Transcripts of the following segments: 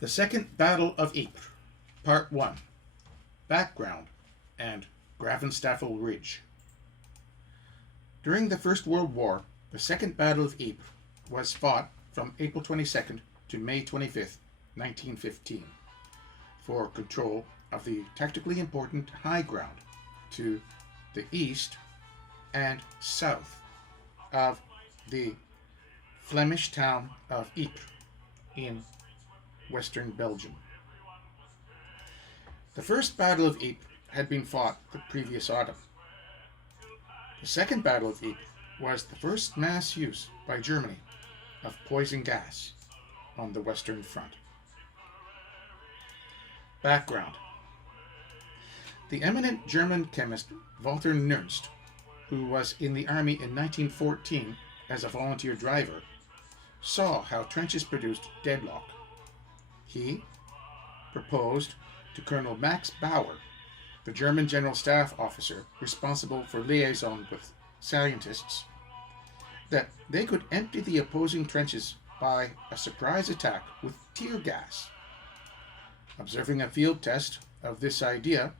The Second Battle of Ypres, Part 1. Background and Gravenstafel Ridge. During the First World War, the Second Battle of Ypres was fought from April 22nd to May 25th, 1915, for control of the tactically important high ground to the east and south of the Flemish town of Ypres in western Belgium. The First Battle of Ypres had been fought the previous autumn. The Second Battle of Ypres was the first mass use by Germany of poison gas on the Western Front. Background. The eminent German chemist Walter Nernst, who was in the army in 1914 as a volunteer driver, saw how trenches produced deadlock. He proposed to Colonel Max Bauer, the German General Staff officer responsible for liaison with Salientists, that they could empty the opposing trenches by a surprise attack with tear gas. Observing a field test of this idea,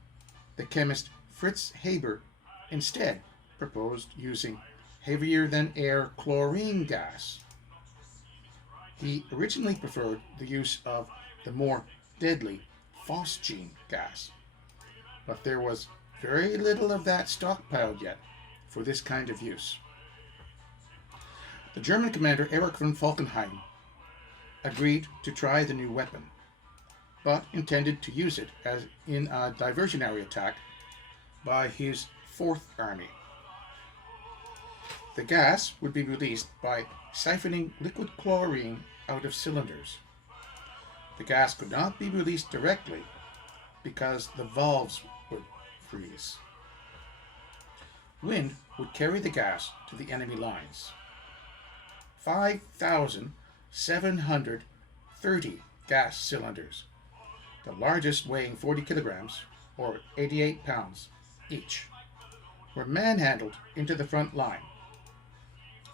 the chemist Fritz Haber instead proposed using heavier-than-air chlorine gas. He originally preferred the use of the more deadly phosgene gas, but there was very little of that stockpiled yet for this kind of use. The German commander Erich von Falkenhayn agreed to try the new weapon, but intended to use it as in a diversionary attack by his Fourth Army. The gas would be released by siphoning liquid chlorine out of cylinders. The gas could not be released directly because the valves would freeze. Wind would carry the gas to the enemy lines. 5,730 gas cylinders, the largest weighing 40 kilograms or 88 pounds each, were manhandled into the front line.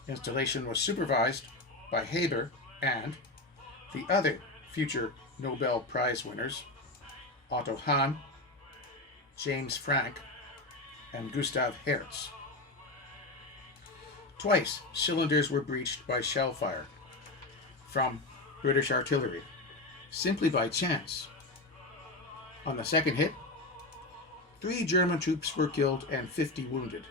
Installation was supervised by Haber and the other future Nobel Prize winners, Otto Hahn, James Franck, and Gustav Hertz. Twice, cylinders were breached by shell fire from British artillery, simply by chance. On the second hit, 3 German troops were killed and 50 wounded.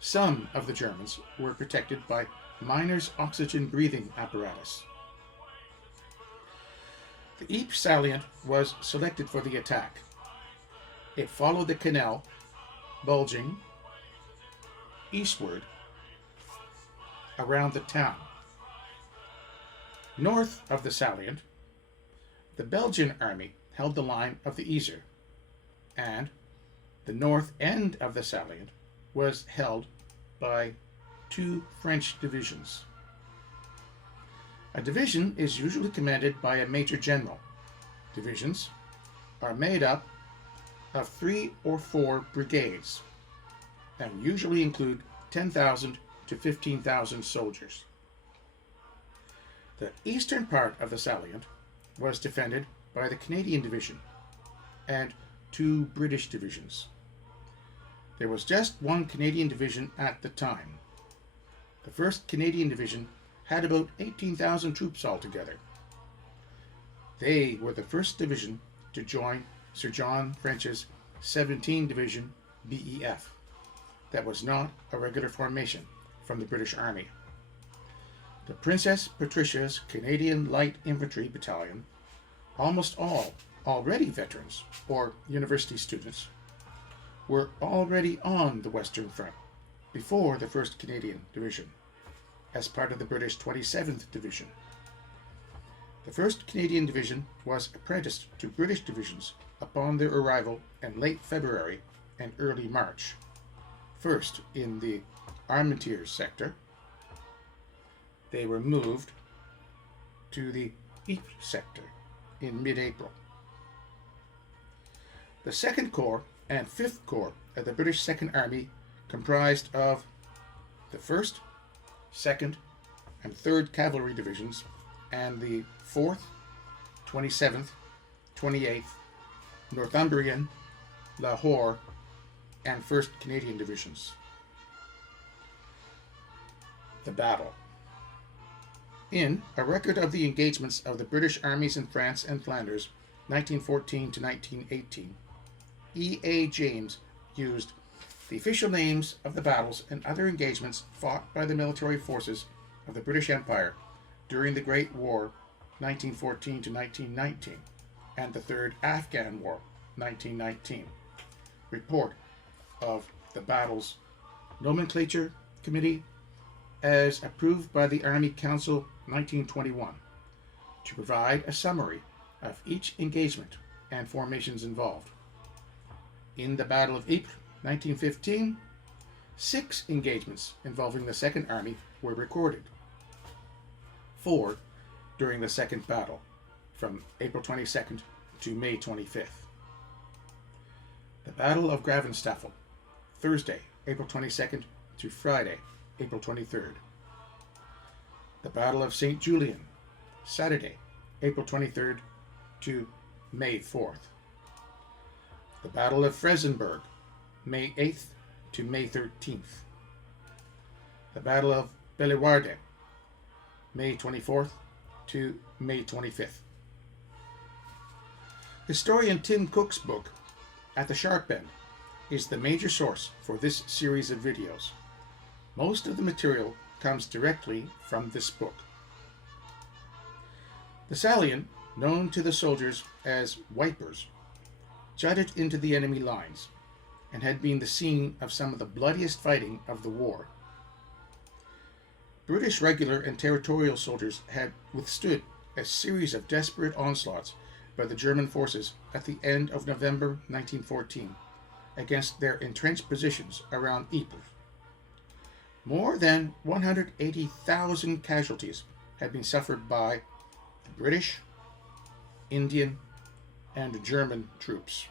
Some of the Germans were protected by miners' oxygen breathing apparatus. The Ypres salient was selected for the attack. It followed the canal, bulging eastward around the town. North of the salient, the Belgian army held the line of the Yser, and the north end of the salient was held by 2 French divisions. A division is usually commanded by a major general. Divisions are made up of 3 or 4 brigades and usually include 10,000 to 15,000 soldiers. The eastern part of the salient was defended by the Canadian Division and 2 British divisions. There was just 1 Canadian division at the time. The 1st Canadian Division had about 18,000 troops altogether. They were the first division to join Sir John French's 17 Division BEF. That was not a regular formation from the British Army. The Princess Patricia's Canadian Light Infantry Battalion, almost all already veterans or university students, were already on the Western Front before the 1st Canadian Division, as part of the British 27th Division. The 1st Canadian Division was apprenticed to British divisions upon their arrival in late February and early March, first in the Armentières sector. They were moved to the Ypres sector in mid-April. The 2nd Corps and 5th Corps of the British Second Army comprised of the 1st, 2nd, and 3rd Cavalry Divisions and the 4th, 27th, 28th, Northumbrian, Lahore, and 1st Canadian Divisions. The battle. In A Record of the Engagements of the British Armies in France and Flanders, 1914 to 1918, E.A. James used the official names of the battles and other engagements fought by the military forces of the British Empire during the Great War, 1914 to 1919, and the Third Afghan War, 1919. Report of the battles nomenclature committee as approved by the Army Council, 1921, to provide a summary of each engagement and formations involved. In the Battle of Ypres, 1915, 6 engagements involving the Second Army were recorded. 4 during the Second Battle, from April 22nd to May 25th. The Battle of Gravenstafel, Thursday, April 22nd to Friday, April 23rd. The Battle of St. Julien, Saturday, April 23rd to May 4th. The Battle of Fresenberg, May 8th to May 13th. The Battle of Bellewaerde, May 24th to May 25th. Historian Tim Cook's book, At the Sharp End, is the major source for this series of videos. Most of the material comes directly from this book. The Salient, known to the soldiers as Ypres, jutted into the enemy lines and had been the scene of some of the bloodiest fighting of the war. British regular and territorial soldiers had withstood a series of desperate onslaughts by the German forces at the end of November 1914 against their entrenched positions around Ypres. More than 180,000 casualties had been suffered by the British, Indian, and German troops.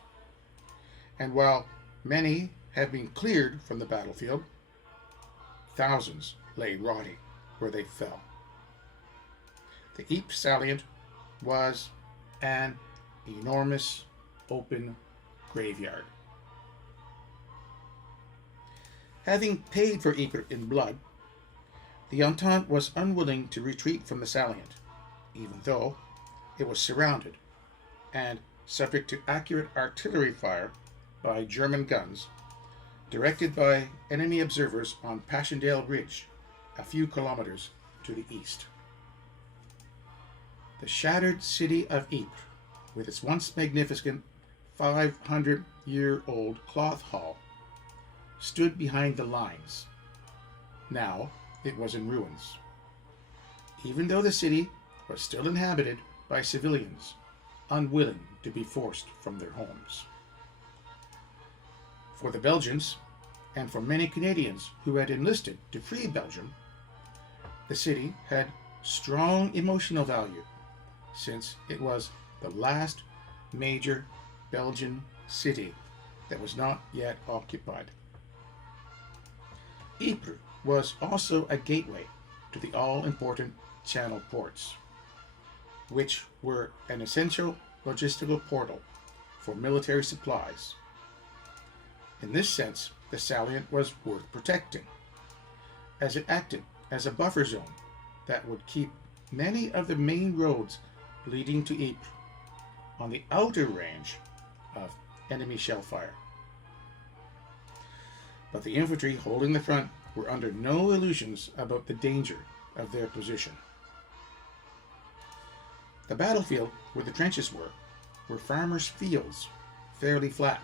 And while many have been cleared from the battlefield, thousands lay rotting where they fell. The Ypres salient was an enormous open graveyard. Having paid for Ypres in blood, the Entente was unwilling to retreat from the salient, even though it was surrounded and subject to accurate artillery fire by German guns, directed by enemy observers on Passchendaele Ridge, a few kilometers to the east. The shattered city of Ypres, with its once magnificent 500-year-old cloth hall, stood behind the lines. Now it was in ruins, even though the city was still inhabited by civilians unwilling to be forced from their homes. For the Belgians, and for many Canadians who had enlisted to free Belgium, the city had strong emotional value, since it was the last major Belgian city that was not yet occupied. Ypres was also a gateway to the all-important Channel ports, which were an essential logistical portal for military supplies. In this sense, the salient was worth protecting, as it acted as a buffer zone that would keep many of the main roads leading to Ypres on the outer range of enemy shell fire. But the infantry holding the front were under no illusions about the danger of their position. The battlefield where the trenches were farmers' fields, fairly flat,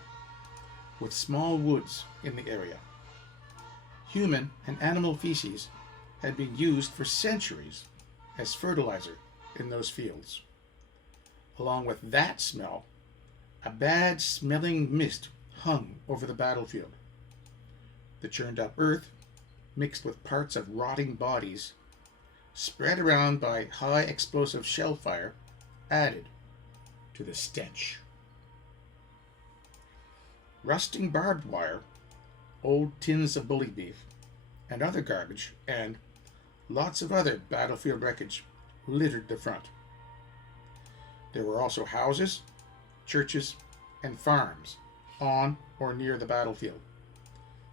with small woods in the area. Human and animal feces had been used for centuries as fertilizer in those fields. Along with that smell, a bad-smelling mist hung over the battlefield. The churned-up earth, mixed with parts of rotting bodies, spread around by high explosive shell fire, added to the stench. Rusting barbed wire, old tins of bully beef, and other garbage, and lots of other battlefield wreckage littered the front. There were also houses, churches, and farms on or near the battlefield,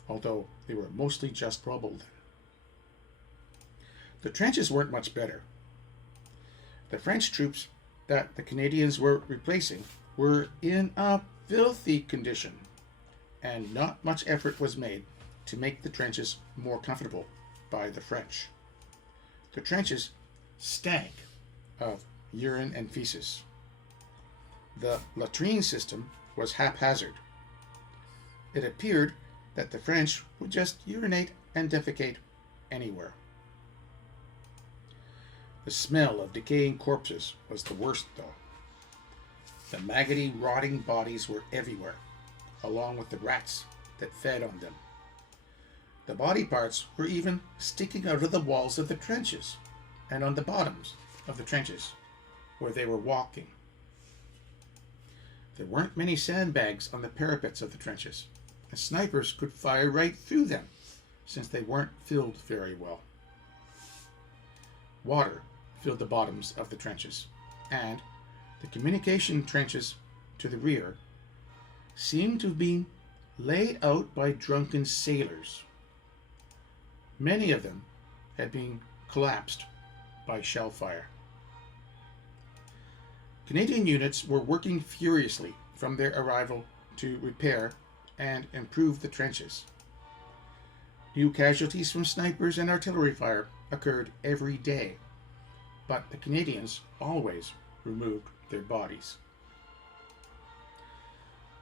although they were mostly just rubble then. The trenches weren't much better. The French troops that the Canadians were replacing were in a filthy condition, and not much effort was made to make the trenches more comfortable by the French. The trenches stank of urine and feces. The latrine system was haphazard. It appeared that the French would just urinate and defecate anywhere. The smell of decaying corpses was the worst, though. The maggoty, rotting bodies were everywhere, along with the rats that fed on them. The body parts were even sticking out of the walls of the trenches and on the bottoms of the trenches where they were walking. There weren't many sandbags on the parapets of the trenches, and snipers could fire right through them since they weren't filled very well. Water filled the bottoms of the trenches, and the communication trenches to the rear seemed to have been laid out by drunken sailors. Many of them had been collapsed by shell fire. Canadian units were working furiously from their arrival to repair and improve the trenches. New casualties from snipers and artillery fire occurred every day, but the Canadians always removed their bodies.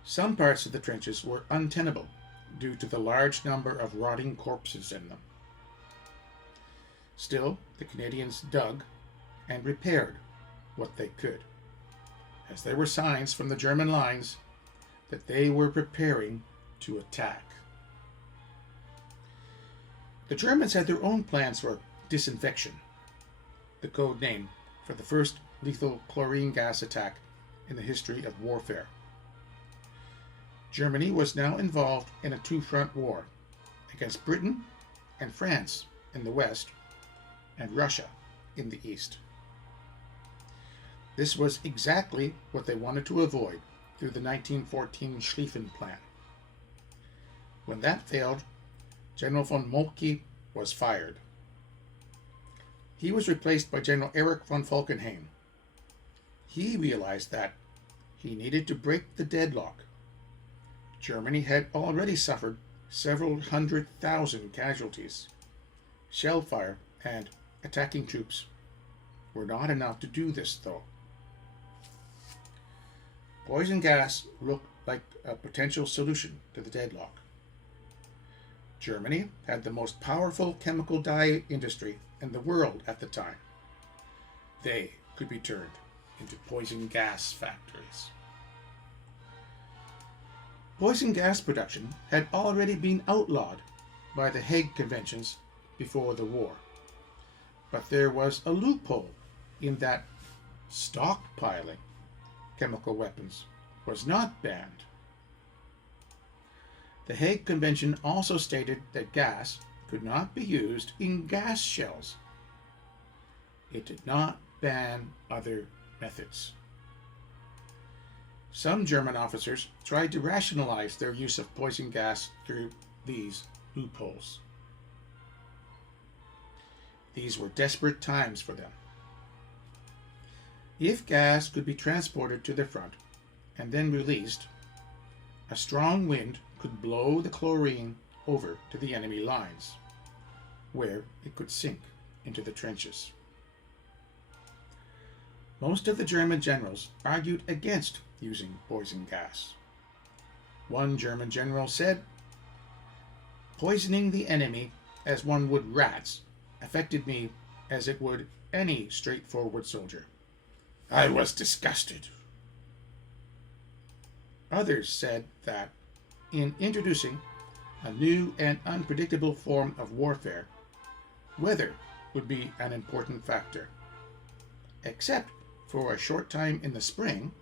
Some parts of the trenches were untenable due to the large number of rotting corpses in them. Still, the Canadians dug and repaired what they could, as there were signs from the German lines that they were preparing to attack. The Germans had their own plans for disinfection, the code name for the first lethal chlorine gas attack in the history of warfare. Germany was now involved in a two-front war against Britain and France in the west and Russia in the east. This was exactly what they wanted to avoid through the 1914 Schlieffen Plan. When that failed, General von Moltke was fired. He was replaced by General Erich von Falkenhayn. He realized that he needed to break the deadlock. Germany had already suffered several 100,000 casualties. Shell fire and attacking troops were not enough to do this, though. Poison gas looked like a potential solution to the deadlock. Germany had the most powerful chemical dye industry in the world at the time. They could be turned into poison gas factories. Poison gas production had already been outlawed by the Hague Conventions before the war. But there was a loophole in that stockpiling chemical weapons was not banned. The Hague Convention also stated that gas could not be used in gas shells. It did not ban other methods. Some German officers tried to rationalize their use of poison gas through these loopholes. These were desperate times for them. If gas could be transported to the front and then released, a strong wind could blow the chlorine over to the enemy lines, where it could sink into the trenches. Most of the German generals argued against using poison gas. One German general said, "Poisoning the enemy as one would rats affected me as it would any straightforward soldier. I was disgusted." Others said that in introducing a new and unpredictable form of warfare, weather would be an important factor. Except for a short time in the spring,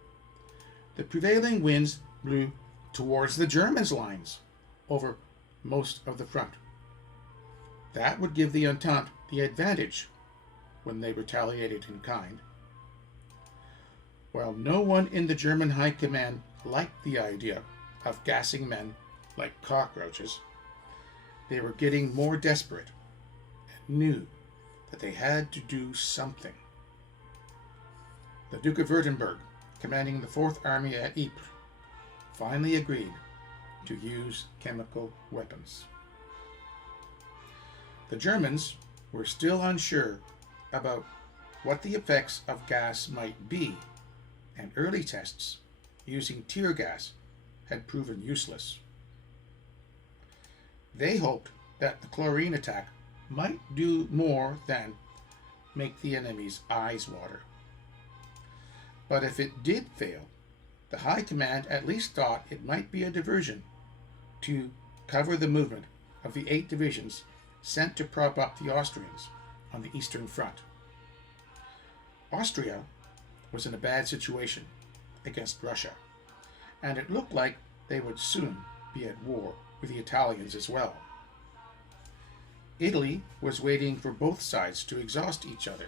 the prevailing winds blew towards the Germans' lines over most of the front. That would give the Entente the advantage when they retaliated in kind. While no one in the German High Command liked the idea of gassing men like cockroaches, they were getting more desperate and knew that they had to do something. The Duke of Württemberg, commanding the Fourth Army at Ypres, finally agreed to use chemical weapons. The Germans were still unsure about what the effects of gas might be, and early tests using tear gas had proven useless. They hoped that the chlorine attack might do more than make the enemy's eyes water. But if it did fail, the High Command at least thought it might be a diversion to cover the movement of the 8 divisions sent to prop up the Austrians on the Eastern Front. Austria was in a bad situation against Russia, and it looked like they would soon be at war with the Italians as well. Italy was waiting for both sides to exhaust each other,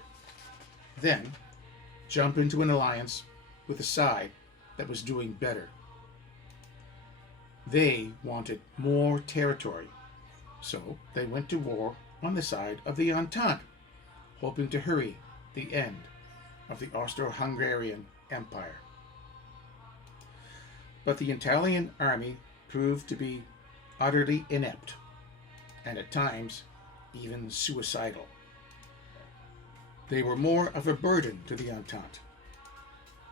then jump into an alliance with a side that was doing better. They wanted more territory, so they went to war on the side of the Entente, hoping to hurry the end of the Austro-Hungarian Empire. But the Italian army proved to be utterly inept, and at times even suicidal. They were more of a burden to the Entente,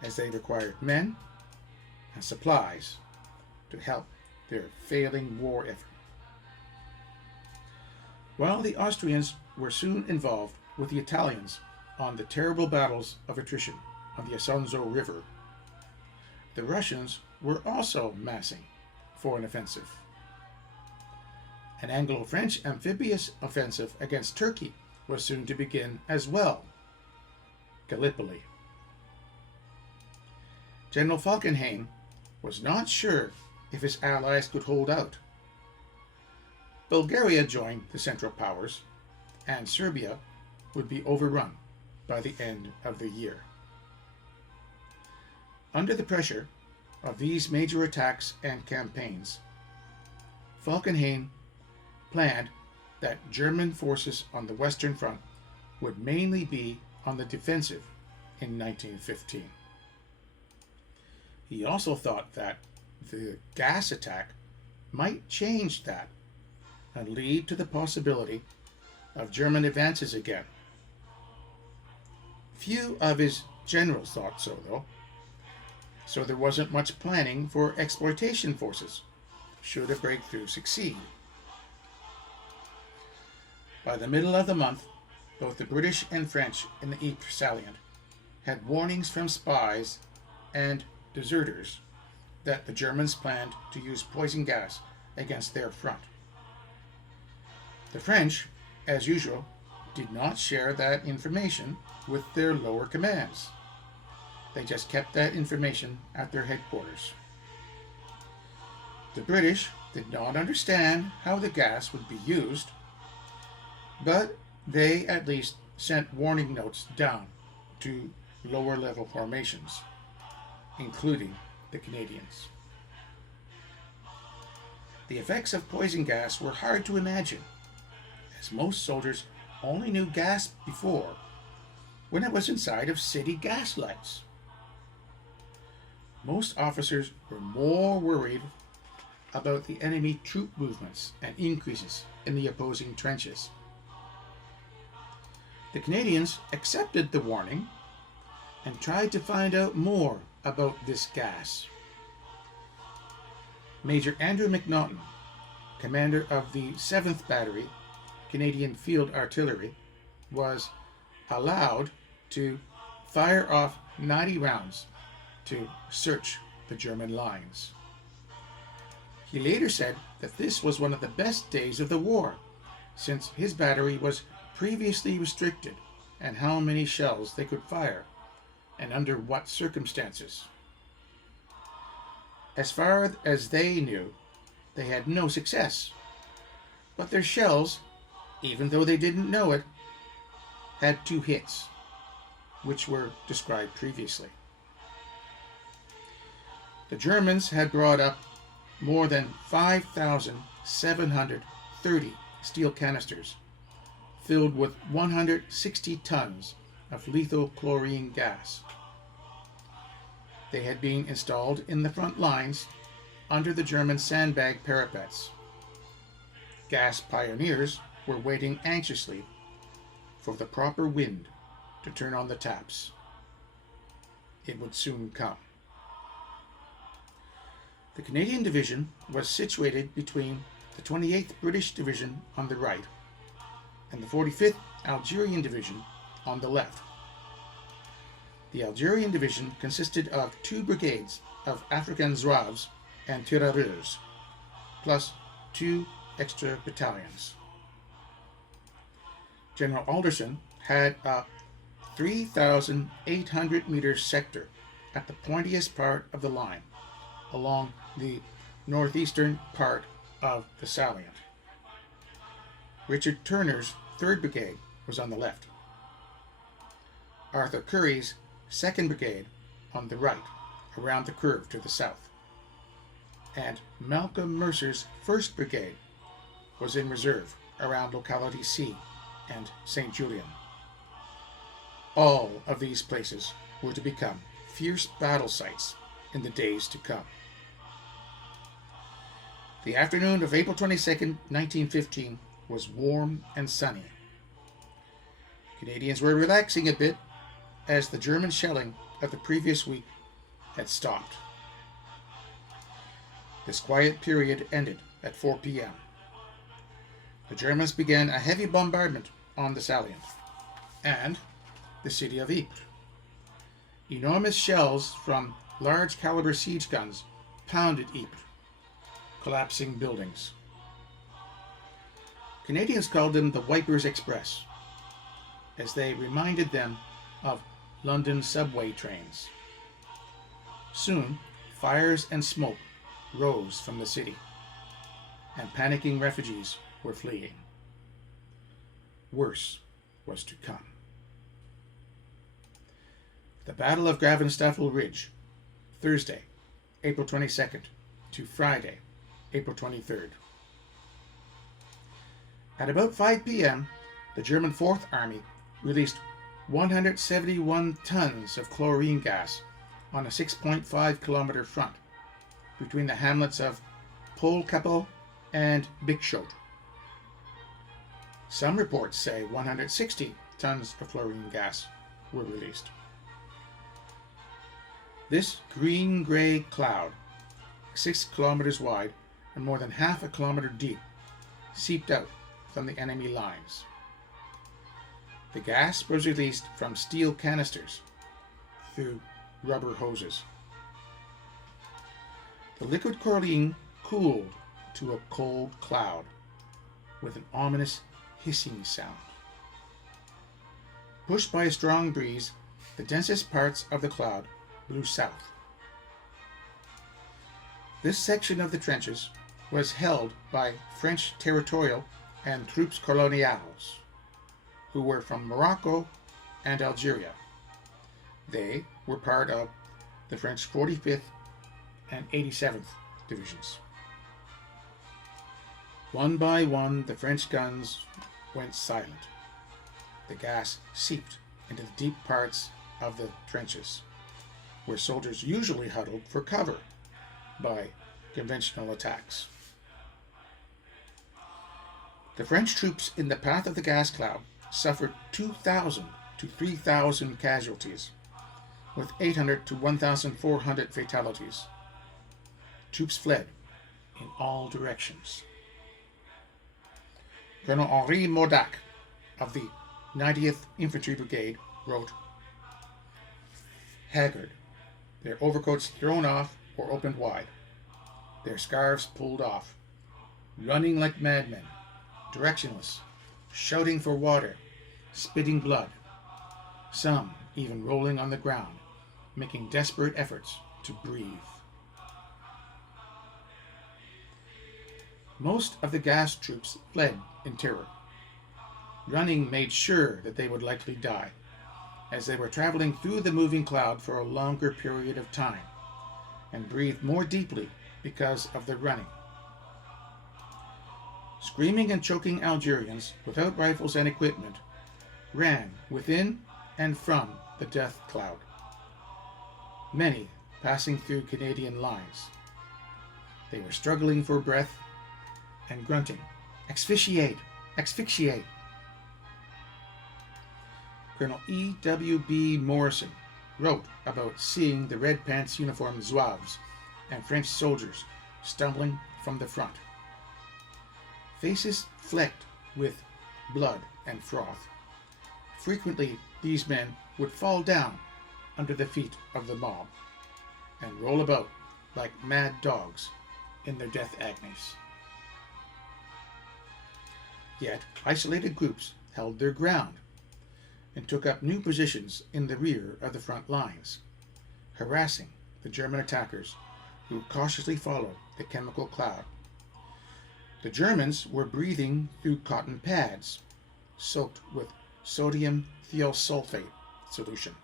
as they required men and supplies to help their failing war effort. While the Austrians were soon involved with the Italians on the terrible battles of attrition on the Isonzo River, the Russians were also massing for an offensive. An Anglo-French amphibious offensive against Turkey was soon to begin as well. Gallipoli. General Falkenhayn was not sure if his allies could hold out. Bulgaria joined the Central Powers, and Serbia would be overrun by the end of the year. Under the pressure of these major attacks and campaigns, Falkenhayn planned that German forces on the Western Front would mainly be on the defensive in 1915. He also thought that the gas attack might change that and lead to the possibility of German advances again. Few of his generals thought so, though, so there wasn't much planning for exploitation forces should a breakthrough succeed. By the middle of the month, both the British and French in the Ypres salient had warnings from spies and deserters that the Germans planned to use poison gas against their front. The French, as usual, did not share that information with their lower commands. They just kept that information at their headquarters. The British did not understand how the gas would be used, but they at least sent warning notes down to lower level formations, including the Canadians. The effects of poison gas were hard to imagine, as most soldiers only knew gas before when it was inside of city gas lights. Most officers were more worried about the enemy troop movements and increases in the opposing trenches. The Canadians accepted the warning and tried to find out more about this gas. Major Andrew McNaughton, commander of the 7th Battery, Canadian Field Artillery, was allowed to fire off 90 rounds to search the German lines. He later said that this was one of the best days of the war, since his battery was previously restricted and how many shells they could fire and under what circumstances. As far as they knew, they had no success, but their shells, even though they didn't know it, had 2 hits, which were described previously. The Germans had brought up more than 5,730 steel canisters filled with 160 tons of lethal chlorine gas. They had been installed in the front lines under the German sandbag parapets. Gas pioneers were waiting anxiously for the proper wind to turn on the taps. It would soon come. The Canadian Division was situated between the 28th British Division on the right and the 45th Algerian Division on the left. The Algerian Division consisted of 2 brigades of African Zouaves and Tirailleurs, plus 2 extra battalions. General Alderson had a 3,800 meter sector at the pointiest part of the line, along the northeastern part of the Salient. Richard Turner's 3rd Brigade was on the left. Arthur Curry's 2nd Brigade on the right, around the curve to the south. And Malcolm Mercer's 1st Brigade was in reserve around Locality C and St. Julien. All of these places were to become fierce battle sites in the days to come. The afternoon of April 22nd, 1915 was warm and sunny. Canadians were relaxing a bit as the German shelling of the previous week had stopped. This quiet period ended at 4 p.m. The Germans began a heavy bombardment on the Salient and the city of Ypres. Enormous shells from large caliber siege guns pounded Ypres, collapsing buildings. Canadians called them the Wipers Express, as they reminded them of London subway trains. Soon, fires and smoke rose from the city, and panicking refugees were fleeing. Worse was to come. The Battle of Gravenstafel Ridge, Thursday, April 22nd to Friday, April 23rd. At about 5 p.m., the German 4th Army released 171 tons of chlorine gas on a 6.5 kilometer front between the hamlets of Poelkappel and Bikschot. Some reports say 160 tons of chlorine gas were released. This green-gray cloud, 6 kilometers wide and more than half a kilometer deep, seeped out from the enemy lines. The gas was released from steel canisters through rubber hoses. The liquid chlorine cooled to a cold cloud with an ominous hissing sound. Pushed by a strong breeze, the densest parts of the cloud blew south. This section of the trenches was held by French territorial and troupes coloniales, who were from Morocco and Algeria. They were part of the French 45th and 87th Divisions. One by one, the French guns went silent. The gas seeped into the deep parts of the trenches, where soldiers usually huddled for cover by conventional attacks. The French troops in the path of the gas cloud suffered 2,000 to 3,000 casualties, with 800 to 1,400 fatalities. Troops fled in all directions. Colonel Henri Mordac of the 90th Infantry Brigade wrote, "Haggard, their overcoats thrown off or opened wide, their scarves pulled off, running like madmen, directionless, shouting for water, spitting blood, some even rolling on the ground, making desperate efforts to breathe." Most of the gas troops fled in terror. Running made sure that they would likely die, as they were traveling through the moving cloud for a longer period of time, and breathed more deeply because of the running. Screaming and choking Algerians without rifles and equipment ran within and from the death cloud, many passing through Canadian lines. They were struggling for breath and grunting, "Asphyxiate! Asphyxiate!" Colonel E.W.B. Morrison wrote about seeing the red pants uniformed Zouaves and French soldiers stumbling from the front. Faces flecked with blood and froth. Frequently, these men would fall down under the feet of the mob and roll about like mad dogs in their death agonies. Yet, isolated groups held their ground and took up new positions in the rear of the front lines, harassing the German attackers who cautiously followed the chemical cloud. The Germans were breathing through cotton pads soaked with sodium thiosulfate solution.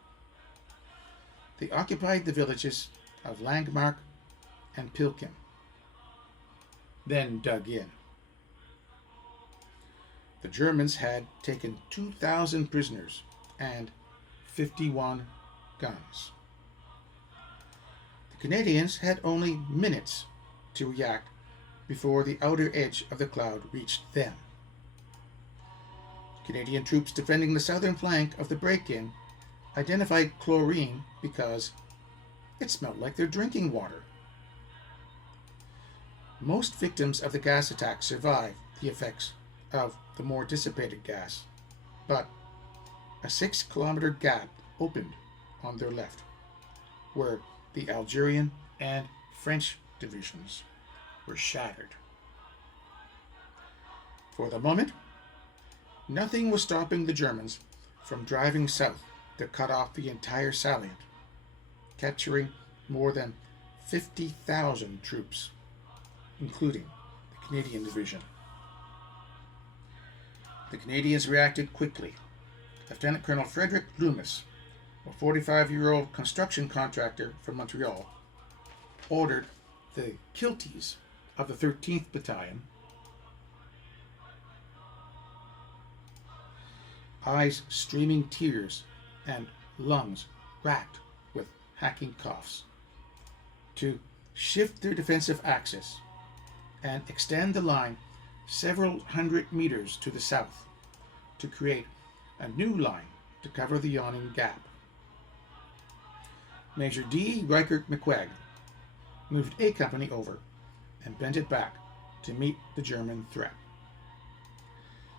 They occupied the villages of Langemark and Pilkim, then dug in. The Germans had taken 2,000 prisoners and 51 guns. The Canadians had only minutes to react before the outer edge of the cloud reached them. Canadian troops defending the southern flank of the break-in identified chlorine because it smelled like their drinking water. Most victims of the gas attack survived the effects of the more dissipated gas, but a 6-kilometer gap opened on their left, where the Algerian and French divisions were shattered. For the moment, nothing was stopping the Germans from driving south to cut off the entire Salient, capturing more than 50,000 troops, including the Canadian division. The Canadians reacted quickly. Lieutenant Colonel Frederick Loomis, a 45-year-old construction contractor from Montreal, ordered the kilties of the 13th Battalion, eyes streaming tears and lungs racked with hacking coughs, to shift their defensive axis and extend the line several hundred meters to the south to create a new line to cover the yawning gap. Major D. Reichert McQuaig moved A Company over and bent it back to meet the German threat.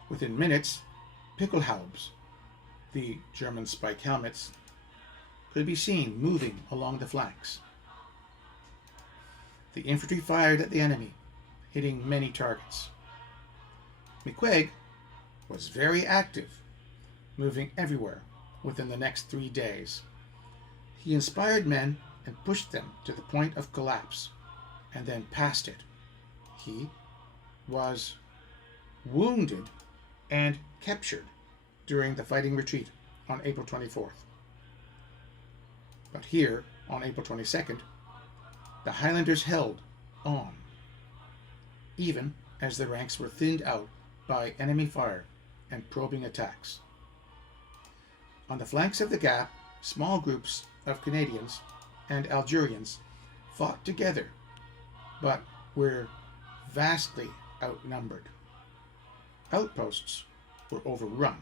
Within minutes, Pickelhaubes, the German spike helmets, could be seen moving along the flanks. The infantry fired at the enemy, hitting many targets. McQuaig was very active, moving everywhere within the next 3 days. He inspired men and pushed them to the point of collapse, and then past it. He was wounded and captured during the fighting retreat on April 24th. But here, on April 22nd, the Highlanders held on, even as the ranks were thinned out by enemy fire and probing attacks. On the flanks of the gap, small groups of Canadians and Algerians fought together, but were vastly outnumbered. Outposts were overrun,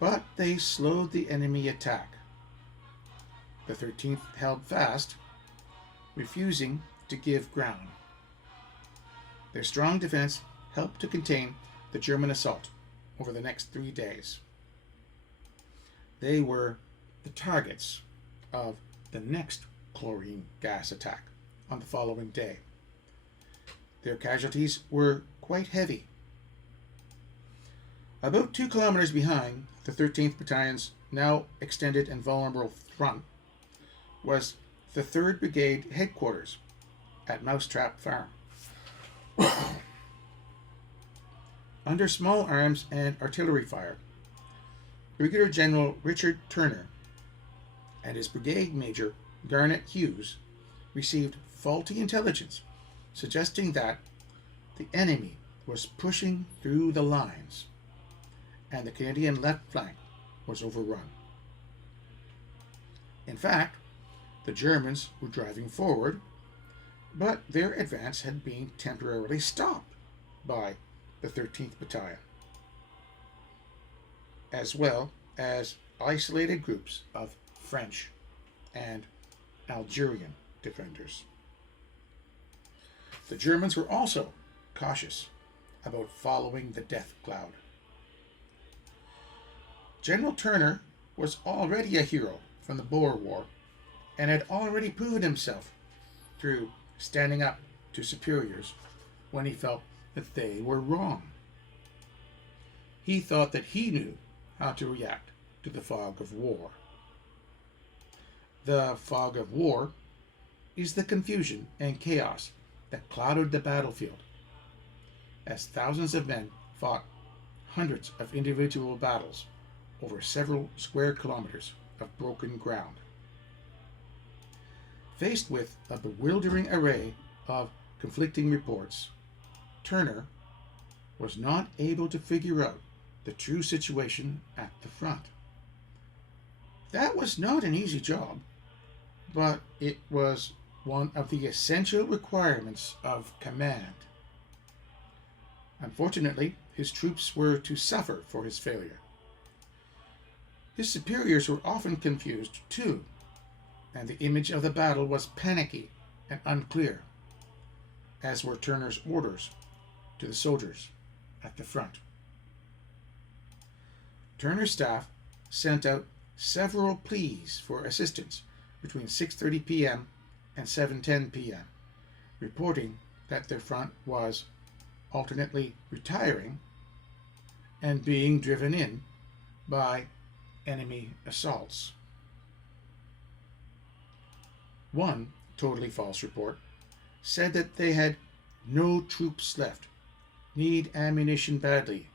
but they slowed the enemy attack. The 13th held fast, refusing to give ground. Their strong defense helped to contain the German assault over the next 3 days. They were the targets of the next chlorine gas attack on the following day. Their casualties were quite heavy. About 2 kilometers behind the 13th Battalion's now extended and vulnerable front was the 3rd Brigade headquarters at Mousetrap Farm. Under small arms and artillery fire, Brigadier General Richard Turner and his brigade major Garnet Hughes, received faulty intelligence suggesting that the enemy was pushing through the lines and the Canadian left flank was overrun. In fact, the Germans were driving forward, but their advance had been temporarily stopped by the 13th Battalion, as well as isolated groups of French and Algerian defenders. The Germans were also cautious about following the death cloud. General Turner was already a hero from the Boer War and had already proven himself through standing up to superiors when he felt that they were wrong. He thought that he knew how to react to the fog of war. The fog of war is the confusion and chaos that clouded the battlefield as thousands of men fought hundreds of individual battles over several square kilometers of broken ground. Faced with a bewildering array of conflicting reports, Turner was not able to figure out the true situation at the front. That was not an easy job, but it was one of the essential requirements of command. Unfortunately, his troops were to suffer for his failure. His superiors were often confused too, and the image of the battle was panicky and unclear, as were Turner's orders to the soldiers at the front. Turner's staff sent out several pleas for assistance between 6:30 p.m. and 7:10 p.m., reporting that their front was alternately retiring and being driven in by enemy assaults. One totally false report said that they had no troops left, need ammunition badly,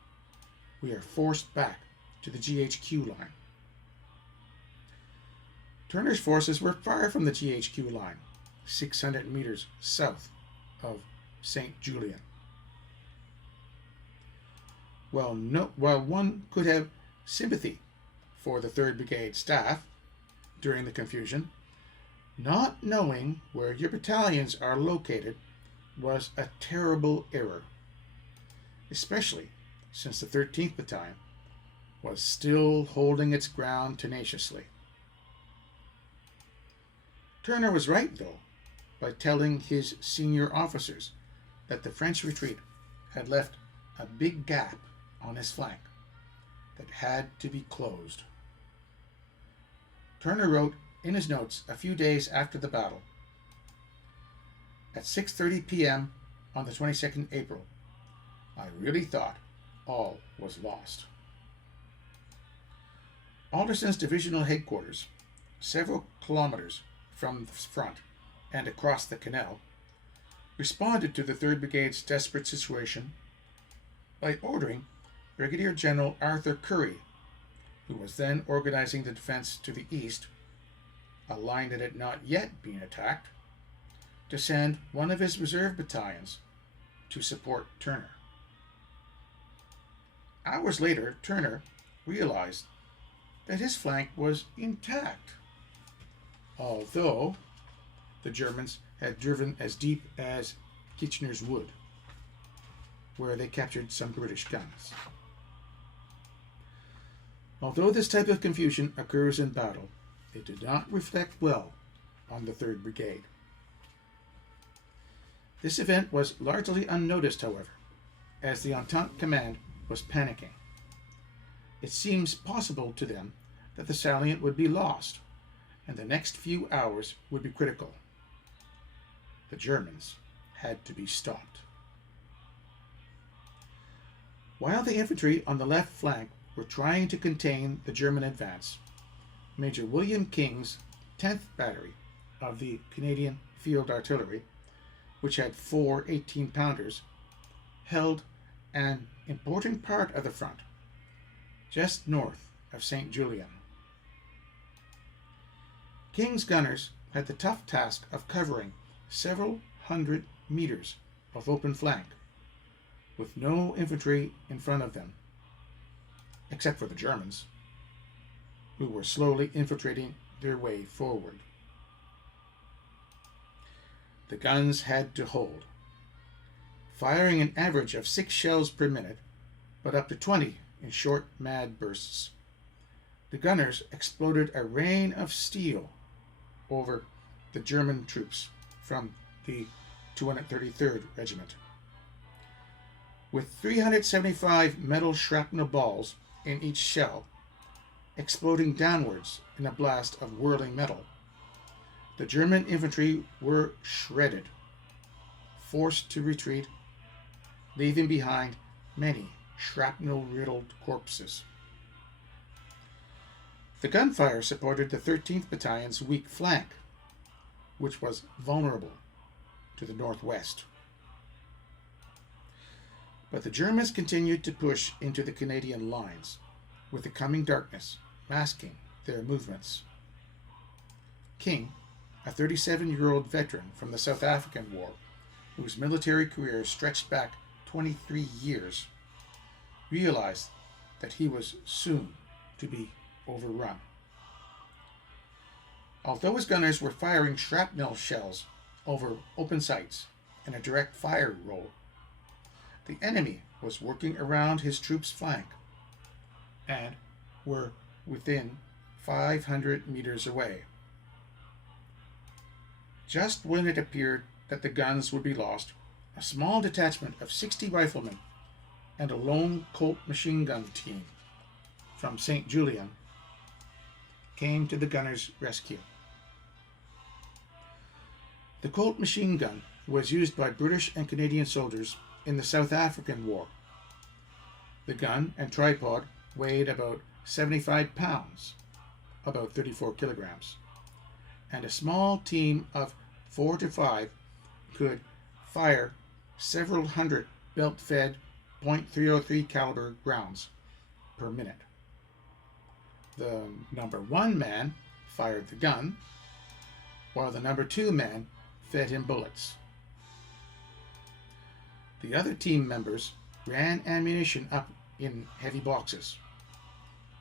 we are forced back to the GHQ line. Turner's forces were far from the GHQ line, 600 meters south of St. Julien. While one could have sympathy for the 3rd Brigade staff during the confusion, not knowing where your battalions are located was a terrible error, especially since the 13th Battalion was still holding its ground tenaciously. Turner was right, though, by telling his senior officers that the French retreat had left a big gap on his flank that had to be closed. Turner wrote in his notes a few days after the battle, at 6:30 p.m. on the 22nd April, I really thought all was lost. Alderson's divisional headquarters, several kilometers from the front and across the canal, responded to the 3rd Brigade's desperate situation by ordering Brigadier General Arthur Currie, who was then organizing the defense to the east, a line that had not yet been attacked, to send one of his reserve battalions to support Turner. Hours later, Turner realized that his flank was intact, although the Germans had driven as deep as Kitchener's Wood, where they captured some British guns. Although this type of confusion occurs in battle, it did not reflect well on the 3rd Brigade. This event was largely unnoticed, however, as the Entente command was panicking. It seems possible to them that the salient would be lost, and the next few hours would be critical. The Germans had to be stopped. While the infantry on the left flank were trying to contain the German advance, Major William King's 10th Battery of the Canadian Field Artillery, which had 4 18-pounders, held an important part of the front, just north of St. Julien. King's gunners had the tough task of covering several hundred meters of open flank with no infantry in front of them, except for the Germans, who were slowly infiltrating their way forward. The guns had to hold, firing an average of 6 shells per minute, but up to 20 in short, mad bursts. The gunners exploded a rain of steel over the German troops from the 233rd Regiment. With 375 metal shrapnel balls in each shell, exploding downwards in a blast of whirling metal, the German infantry were shredded, forced to retreat, leaving behind many shrapnel-riddled corpses. The gunfire supported the 13th Battalion's weak flank, which was vulnerable to the northwest. But the Germans continued to push into the Canadian lines, with the coming darkness masking their movements. King, a 37-year-old veteran from the South African War, whose military career stretched back 23 years, realized that he was soon to be overrun. Although his gunners were firing shrapnel shells over open sights in a direct fire role, the enemy was working around his troops' flank and were within 500 meters away. Just when it appeared that the guns would be lost, a small detachment of 60 riflemen and a lone Colt machine gun team from St. Julien came to the gunners' rescue. The Colt machine gun was used by British and Canadian soldiers in the South African War. The gun and tripod weighed about 75 pounds, about 34 kilograms, and a small team of 4 to 5 could fire several hundred belt-fed .303 caliber rounds per minute. The number 1 man fired the gun, while the number 2 man fed him bullets. The other team members ran ammunition up in heavy boxes,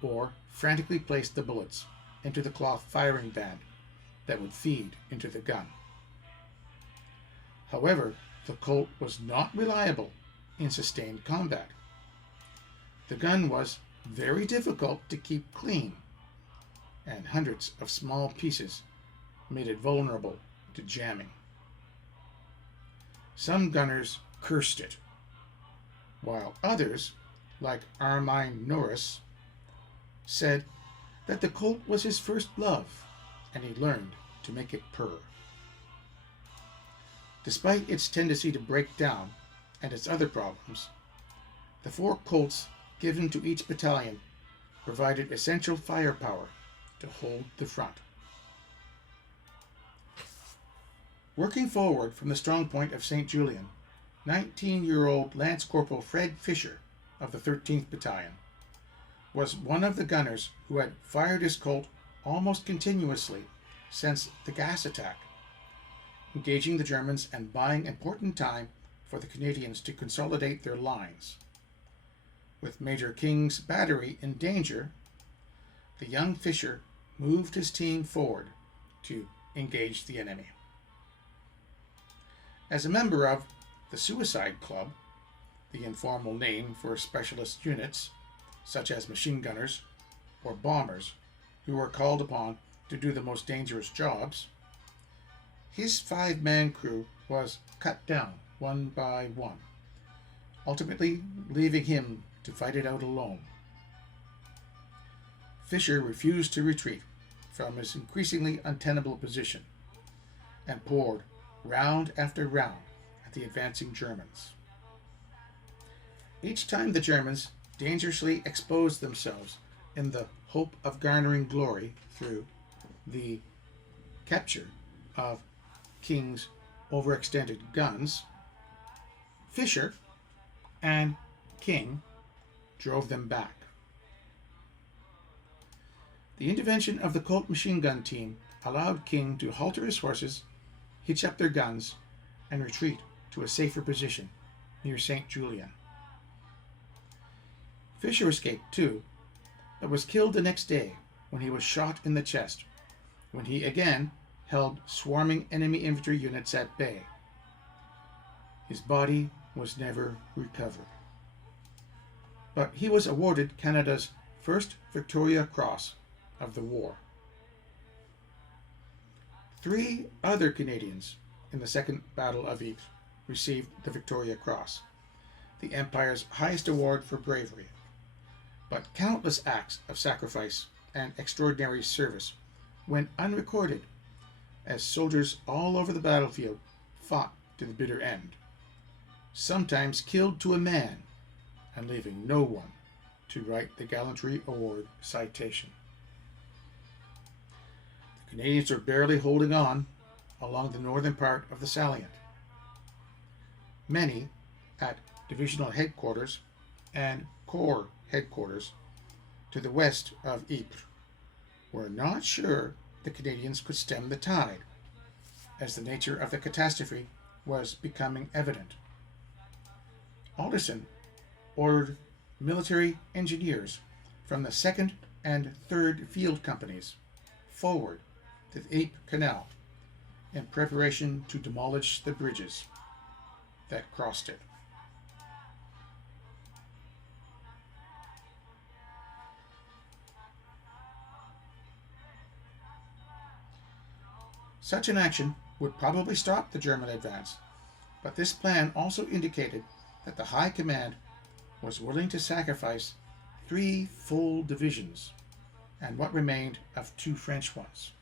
or frantically placed the bullets into the cloth firing band that would feed into the gun. However, the Colt was not reliable in sustained combat. The gun was very difficult to keep clean, and hundreds of small pieces made it vulnerable to jamming. Some gunners cursed it, while others, like Armine Norris, said that the Colt was his first love and he learned to make it purr. Despite its tendency to break down and its other problems, the 4 Colts given to each battalion provided essential firepower to hold the front. Working forward from the strong point of St. Julien, 19-year-old Lance Corporal Fred Fisher of the 13th Battalion was one of the gunners who had fired his Colt almost continuously since the gas attack, engaging the Germans and buying important time for the Canadians to consolidate their lines. With Major King's battery in danger, the young Fisher moved his team forward to engage the enemy. As a member of the Suicide Club, the informal name for specialist units such as machine gunners or bombers who are called upon to do the most dangerous jobs, his 5-man crew was cut down one by one, ultimately leaving him to fight it out alone. Fisher refused to retreat from his increasingly untenable position and poured round after round at the advancing Germans. Each time the Germans dangerously exposed themselves in the hope of garnering glory through the capture of King's overextended guns, Fisher and King drove them back. The intervention of the Colt machine gun team allowed King to halter his horses, hitch up their guns, and retreat to a safer position near St. Julien. Fisher escaped too, but was killed the next day when he was shot in the chest, when he again held swarming enemy infantry units at bay. His body was never recovered. But he was awarded Canada's first Victoria Cross of the war. 3 other Canadians in the Second Battle of Ypres received the Victoria Cross, the Empire's highest award for bravery. But countless acts of sacrifice and extraordinary service went unrecorded as soldiers all over the battlefield fought to the bitter end, sometimes killed to a man and leaving no one to write the Gallantry Award citation. The Canadians are barely holding on along the northern part of the Salient. Many at divisional headquarters and corps headquarters to the west of Ypres were not sure the Canadians could stem the tide, as the nature of the catastrophe was becoming evident. Alderson ordered military engineers from the 2nd and 3rd Field Companies forward to the Ypres Canal in preparation to demolish the bridges that crossed it. Such an action would probably stop the German advance, but this plan also indicated that the High Command was willing to sacrifice 3 full divisions and what remained of 2 French ones.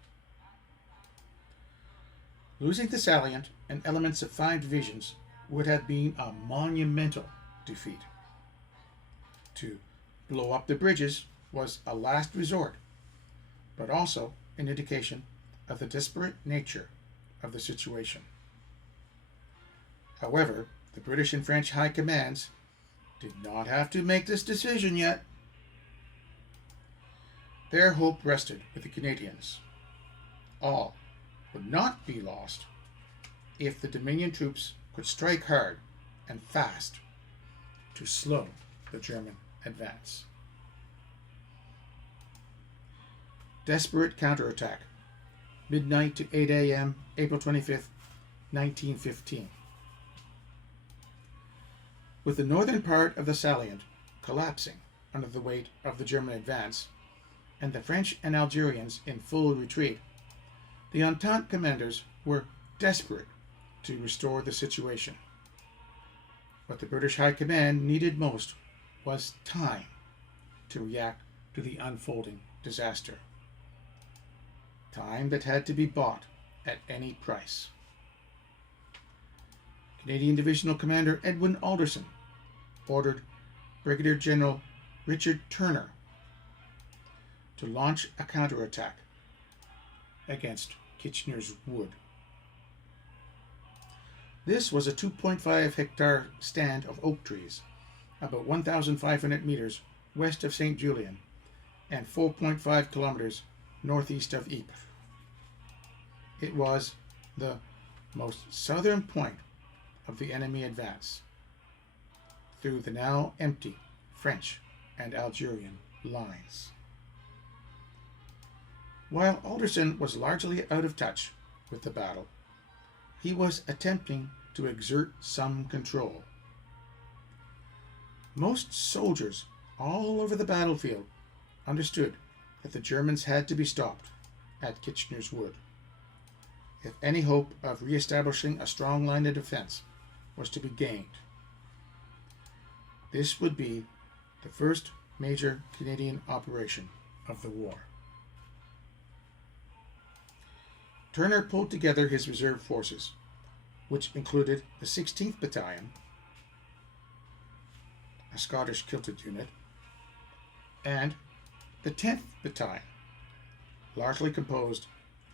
Losing the Salient and elements of 5 divisions would have been a monumental defeat. To blow up the bridges was a last resort, but also an indication of the desperate nature of the situation. However, the British and French high commands did not have to make this decision yet. Their hope rested with the Canadians. All would not be lost if the Dominion troops could strike hard and fast to slow the German advance. Desperate counterattack. Midnight to 8 a.m., April 25th, 1915. With the northern part of the Salient collapsing under the weight of the German advance, and the French and Algerians in full retreat, the Entente commanders were desperate to restore the situation. What the British High Command needed most was time to react to the unfolding disaster. Time that had to be bought at any price. Canadian Divisional Commander Edwin Alderson ordered Brigadier General Richard Turner to launch a counterattack against Kitchener's Wood. This was a 2.5 hectare stand of oak trees, about 1,500 meters west of St. Julien and 4.5 kilometers northeast of Ypres. It was the most southern point of the enemy advance through the now empty French and Algerian lines. While Alderson was largely out of touch with the battle, he was attempting to exert some control. Most soldiers all over the battlefield understood that the Germans had to be stopped at Kitchener's Wood if any hope of re-establishing a strong line of defense was to be gained. This would be the first major Canadian operation of the war. Turner pulled together his reserve forces, which included the 16th Battalion, a Scottish kilted unit, and the 10th Battalion, largely composed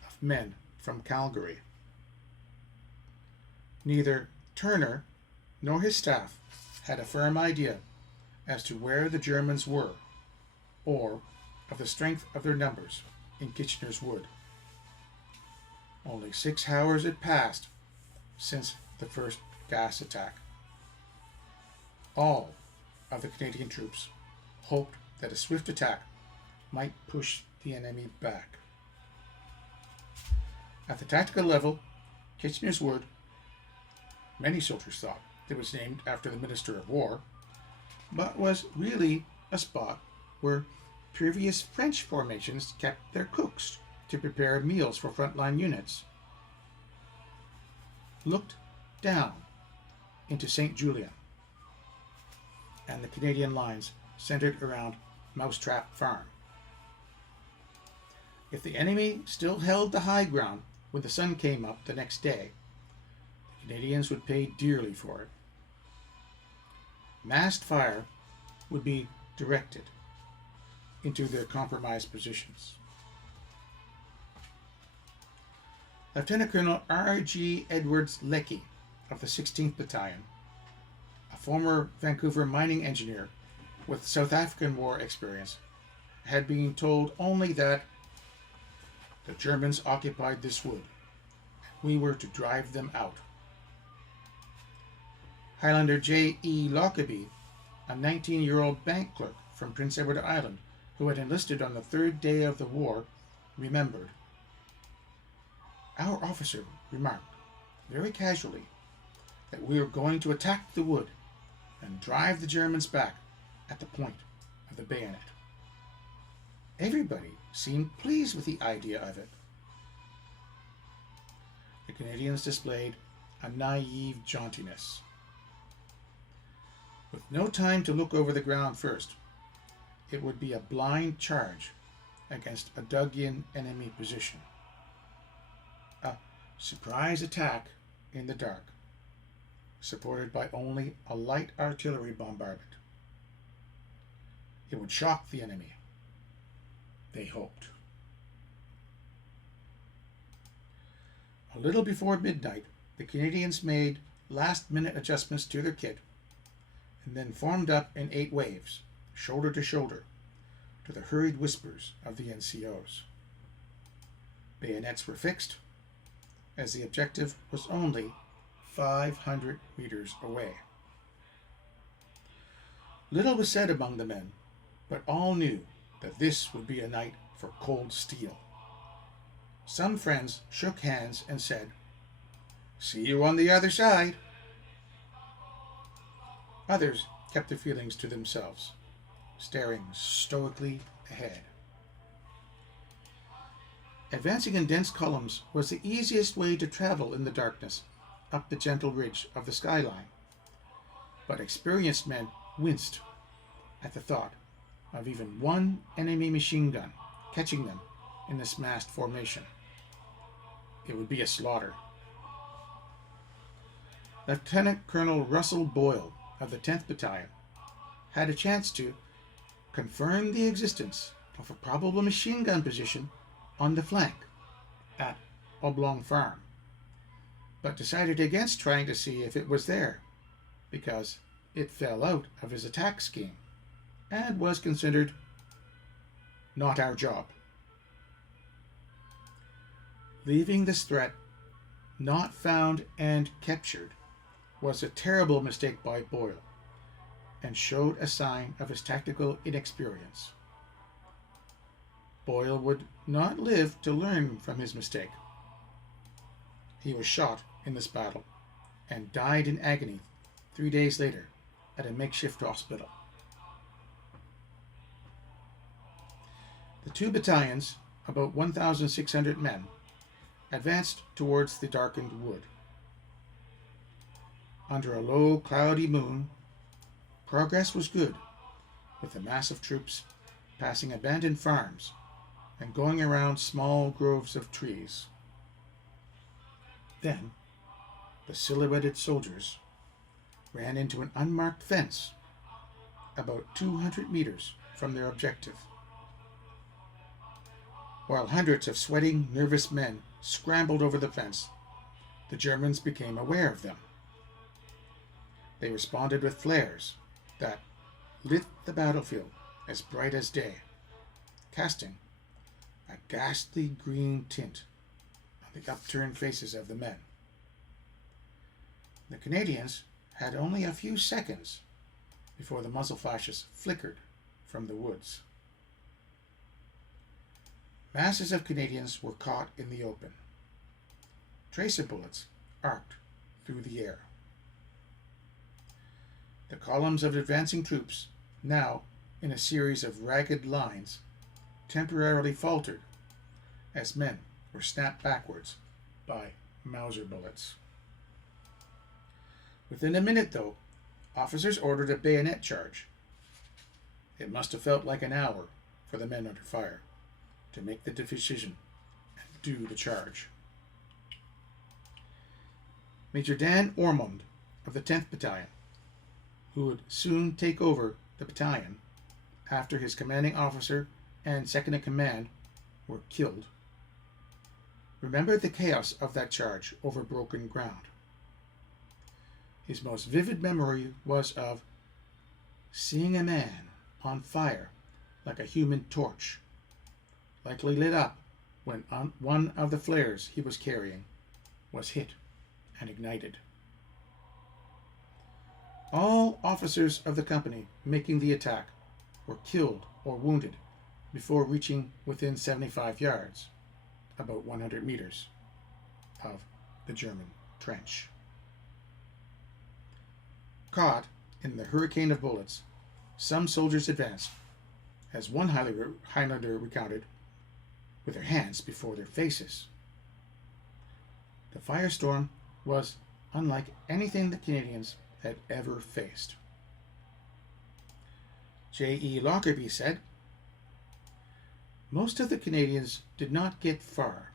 of men from Calgary. Neither Turner nor his staff had a firm idea as to where the Germans were, or of the strength of their numbers in Kitchener's Wood. Only 6 hours had passed since the first gas attack. All of the Canadian troops hoped that a swift attack might push the enemy back. At the tactical level, Kitchener's Wood, many soldiers thought it was named after the Minister of War, but was really a spot where previous French formations kept their cooks to prepare meals for frontline units. Looked down into St. Julien, and the Canadian lines centered around Mousetrap Farm. If the enemy still held the high ground when the sun came up the next day, the Canadians would pay dearly for it. Massed fire would be directed into their compromised positions. Lieutenant Colonel R.G. Edwards Leckie of the 16th Battalion, a former Vancouver mining engineer with South African War experience, had been told only that the Germans occupied this wood, and we were to drive them out. Highlander J.E. Lockerbie, a 19-year-old bank clerk from Prince Edward Island who had enlisted on the third day of the war, remembered. Our officer remarked, very casually, that we were going to attack the wood and drive the Germans back at the point of the bayonet. Everybody seemed pleased with the idea of it. The Canadians displayed a naive jauntiness. With no time to look over the ground first, it would be a blind charge against a dug-in enemy position. A surprise attack in the dark, supported by only a light artillery bombardment. It would shock the enemy, they hoped. A little before midnight, the Canadians made last-minute adjustments to their kit and then formed up in 8 waves, shoulder to shoulder, to the hurried whispers of the NCOs. Bayonets were fixed, as the objective was only 500 meters away. Little was said among the men, but all knew that this would be a night for cold steel. Some friends shook hands and said, "See you on the other side." Others kept their feelings to themselves, staring stoically ahead. Advancing in dense columns was the easiest way to travel in the darkness up the gentle ridge of the skyline, but experienced men winced at the thought of even one enemy machine gun catching them in this massed formation. It would be a slaughter. Lieutenant Colonel Russell Boyle of the 10th Battalion had a chance to confirm the existence of a probable machine gun position on the flank at Oblong Farm, but decided against trying to see if it was there because it fell out of his attack scheme and was considered not our job. Leaving this threat not found and captured was a terrible mistake by Boyle and showed a sign of his tactical inexperience. Boyle would not live to learn from his mistake. He was shot in this battle and died in agony 3 days later at a makeshift hospital. The 2 battalions, about 1,600 men, advanced towards the darkened wood. Under a low, cloudy moon, progress was good, with the mass of troops passing abandoned farms and going around small groves of trees. Then, the silhouetted soldiers ran into an unmarked fence about 200 meters from their objective. While hundreds of sweating, nervous men scrambled over the fence, the Germans became aware of them. They responded with flares that lit the battlefield as bright as day, casting a ghastly green tint on the upturned faces of the men. The Canadians had only a few seconds before the muzzle flashes flickered from the woods. Masses of Canadians were caught in the open. Tracer bullets arced through the air. The columns of advancing troops, now in a series of ragged lines, temporarily faltered as men were snapped backwards by Mauser bullets. Within a minute, though, officers ordered a bayonet charge. It must have felt like an hour for the men under fire to make the decision and do the charge. Major Dan Ormond of the 10th Battalion, who would soon take over the battalion after his commanding officer and second-in-command were killed, remembered the chaos of that charge over broken ground. His most vivid memory was of seeing a man on fire like a human torch, likely lit up when one of the flares he was carrying was hit and ignited. All officers of the company making the attack were killed or wounded before reaching within 75 yards, about 100 meters, of the German trench. Caught in the hurricane of bullets, some soldiers advanced, as one Highlander recounted, with their hands before their faces. The firestorm was unlike anything the Canadians had ever faced. J.E. Lockerbie said, "Most of the Canadians did not get far.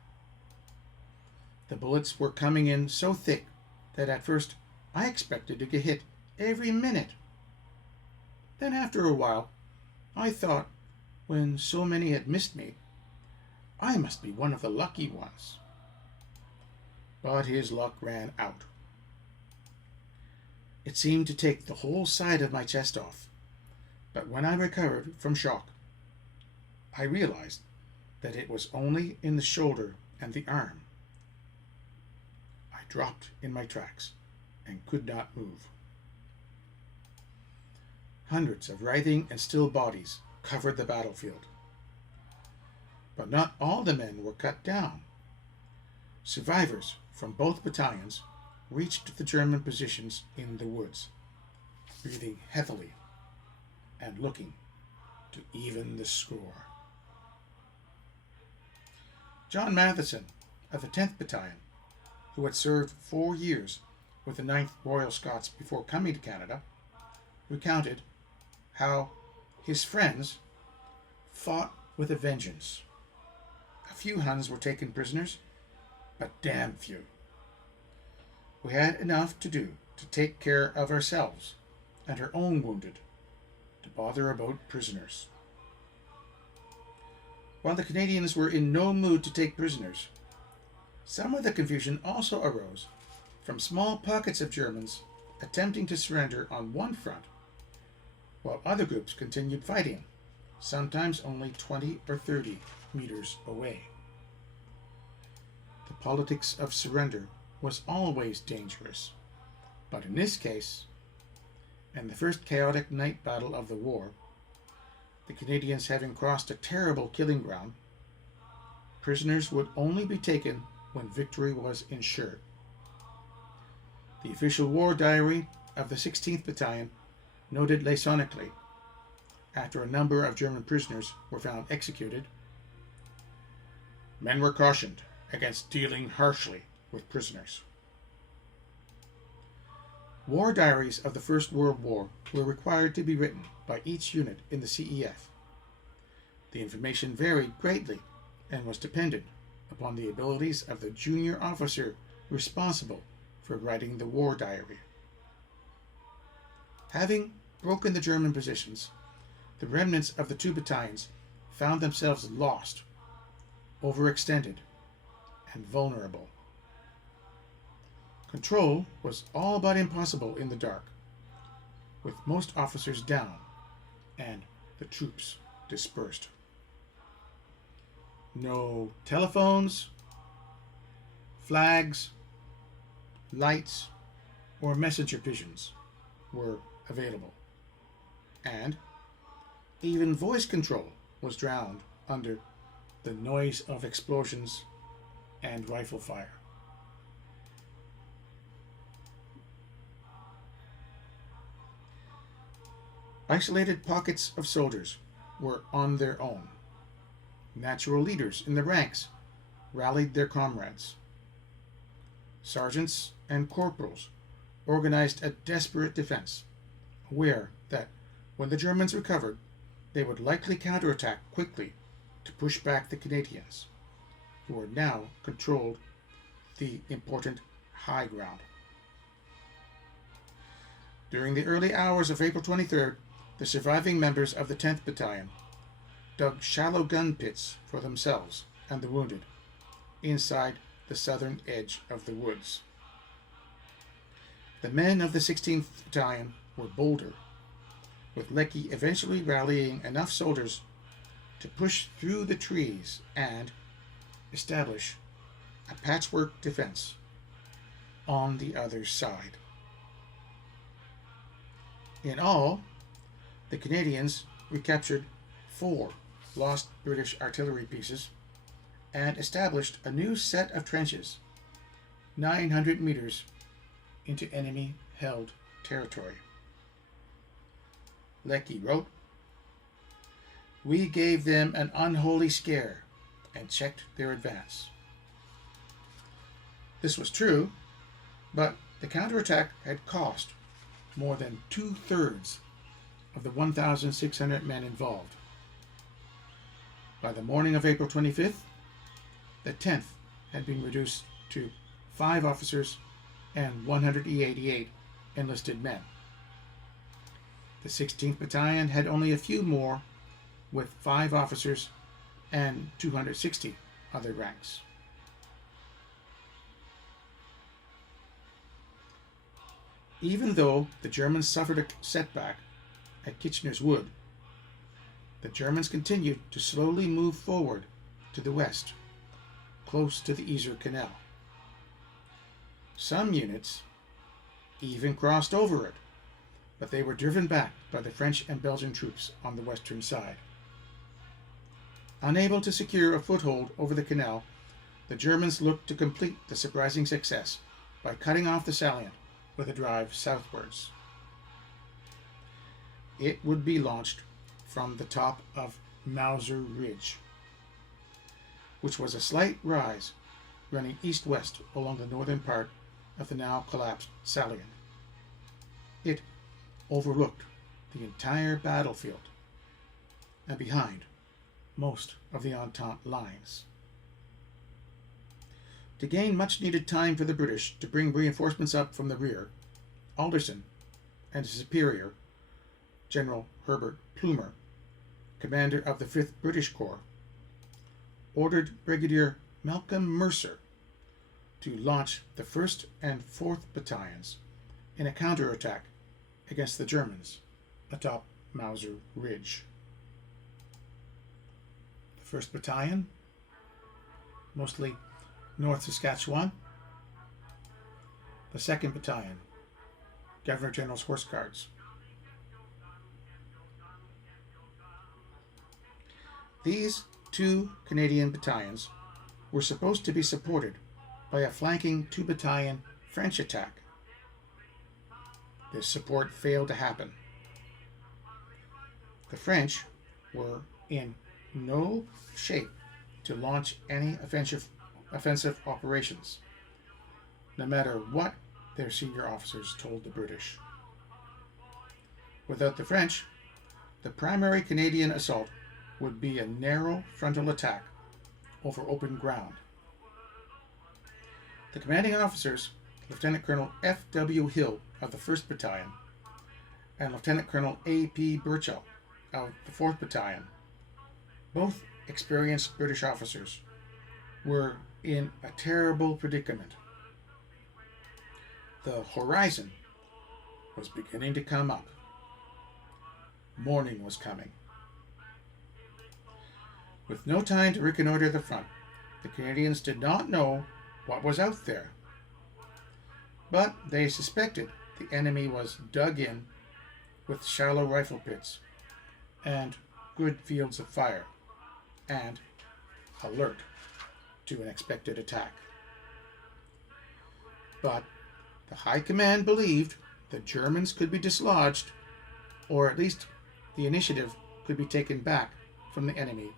The bullets were coming in so thick that at first I expected to get hit every minute. Then after a while, I thought, when so many had missed me, I must be one of the lucky ones." But his luck ran out. It seemed to take the whole side of my chest off, but when I recovered from shock, I realized that it was only in the shoulder and the arm. I dropped in my tracks and could not move. Hundreds of writhing and still bodies covered the battlefield. But not all the men were cut down. Survivors from both battalions reached the German positions in the woods, breathing heavily and looking to even the score. John Matheson of the 10th Battalion, who had served 4 years with the 9th Royal Scots before coming to Canada, recounted how his friends fought with a vengeance. A few Huns were taken prisoners, but damn few. We had enough to do to take care of ourselves and our own wounded, to bother about prisoners. While the Canadians were in no mood to take prisoners, some of the confusion also arose from small pockets of Germans attempting to surrender on one front, while other groups continued fighting, sometimes only 20 or 30 meters away. The politics of surrender was always dangerous, but in this case, and the first chaotic night battle of the war, the Canadians having crossed a terrible killing ground, prisoners would only be taken when victory was ensured. The official war diary of the 16th Battalion noted laconically, after a number of German prisoners were found executed, "Men were cautioned against dealing harshly with prisoners." War diaries of the First World War were required to be written by each unit in the CEF. The information varied greatly and was dependent upon the abilities of the junior officer responsible for writing the war diary. Having broken the German positions, the remnants of the two battalions found themselves lost, overextended, and vulnerable. Control was all but impossible in the dark, with most officers down and the troops dispersed. No telephones, flags, lights, or messenger pigeons were available, and even voice control was drowned under the noise of explosions and rifle fire. Isolated pockets of soldiers were on their own. Natural leaders in the ranks rallied their comrades. Sergeants and corporals organized a desperate defense, aware that when the Germans recovered, they would likely counterattack quickly to push back the Canadians, who had now controlled the important high ground. During the early hours of April 23rd, the surviving members of the 10th Battalion dug shallow gun pits for themselves and the wounded inside the southern edge of the woods. The men of the 16th Battalion were bolder, with Leckie eventually rallying enough soldiers to push through the trees and establish a patchwork defense on the other side. In all, the Canadians recaptured 4 lost British artillery pieces and established a new set of trenches 900 meters into enemy-held territory. Leckie wrote, "We gave them an unholy scare and checked their advance." This was true, but the counterattack had cost more than 2/3 of the 1,600 men involved. By the morning of April 25th, the 10th had been reduced to 5 officers and 188 enlisted men. The 16th Battalion had only a few more, with 5 officers and 260 other ranks. Even though the Germans suffered a setback at Kitchener's Wood, the Germans continued to slowly move forward to the west, close to the Ypres Canal. Some units even crossed over it, but they were driven back by the French and Belgian troops on the western side. Unable to secure a foothold over the canal, the Germans looked to complete the surprising success by cutting off the Salient with a drive southwards. It would be launched from the top of Mauser Ridge, which was a slight rise running east-west along the northern part of the now collapsed Salient. It overlooked the entire battlefield and behind most of the Entente lines. To gain much-needed time for the British to bring reinforcements up from the rear, Alderson and his superior, General Herbert Plumer, commander of the 5th British Corps, ordered Brigadier Malcolm Mercer to launch the 1st and 4th Battalions in a counterattack against the Germans atop Mauser Ridge. The 1st Battalion, mostly North Saskatchewan. The 2nd Battalion, Governor General's Horse Guards. These 2 Canadian battalions were supposed to be supported by a flanking 2-battalion French attack. This support failed to happen. The French were in no shape to launch any offensive operations, no matter what their senior officers told the British. Without the French, the primary Canadian assault would be a narrow frontal attack over open ground. The commanding officers, Lieutenant Colonel F.W. Hill of the 1st Battalion and Lieutenant Colonel A.P. Burchell of the 4th Battalion, both experienced British officers, were in a terrible predicament. The horizon was beginning to come up. Morning was coming. With no time to reconnoiter the front, the Canadians did not know what was out there. But they suspected the enemy was dug in with shallow rifle pits and good fields of fire, and alert to an expected attack. But the High Command believed the Germans could be dislodged, or at least the initiative could be taken back from the enemy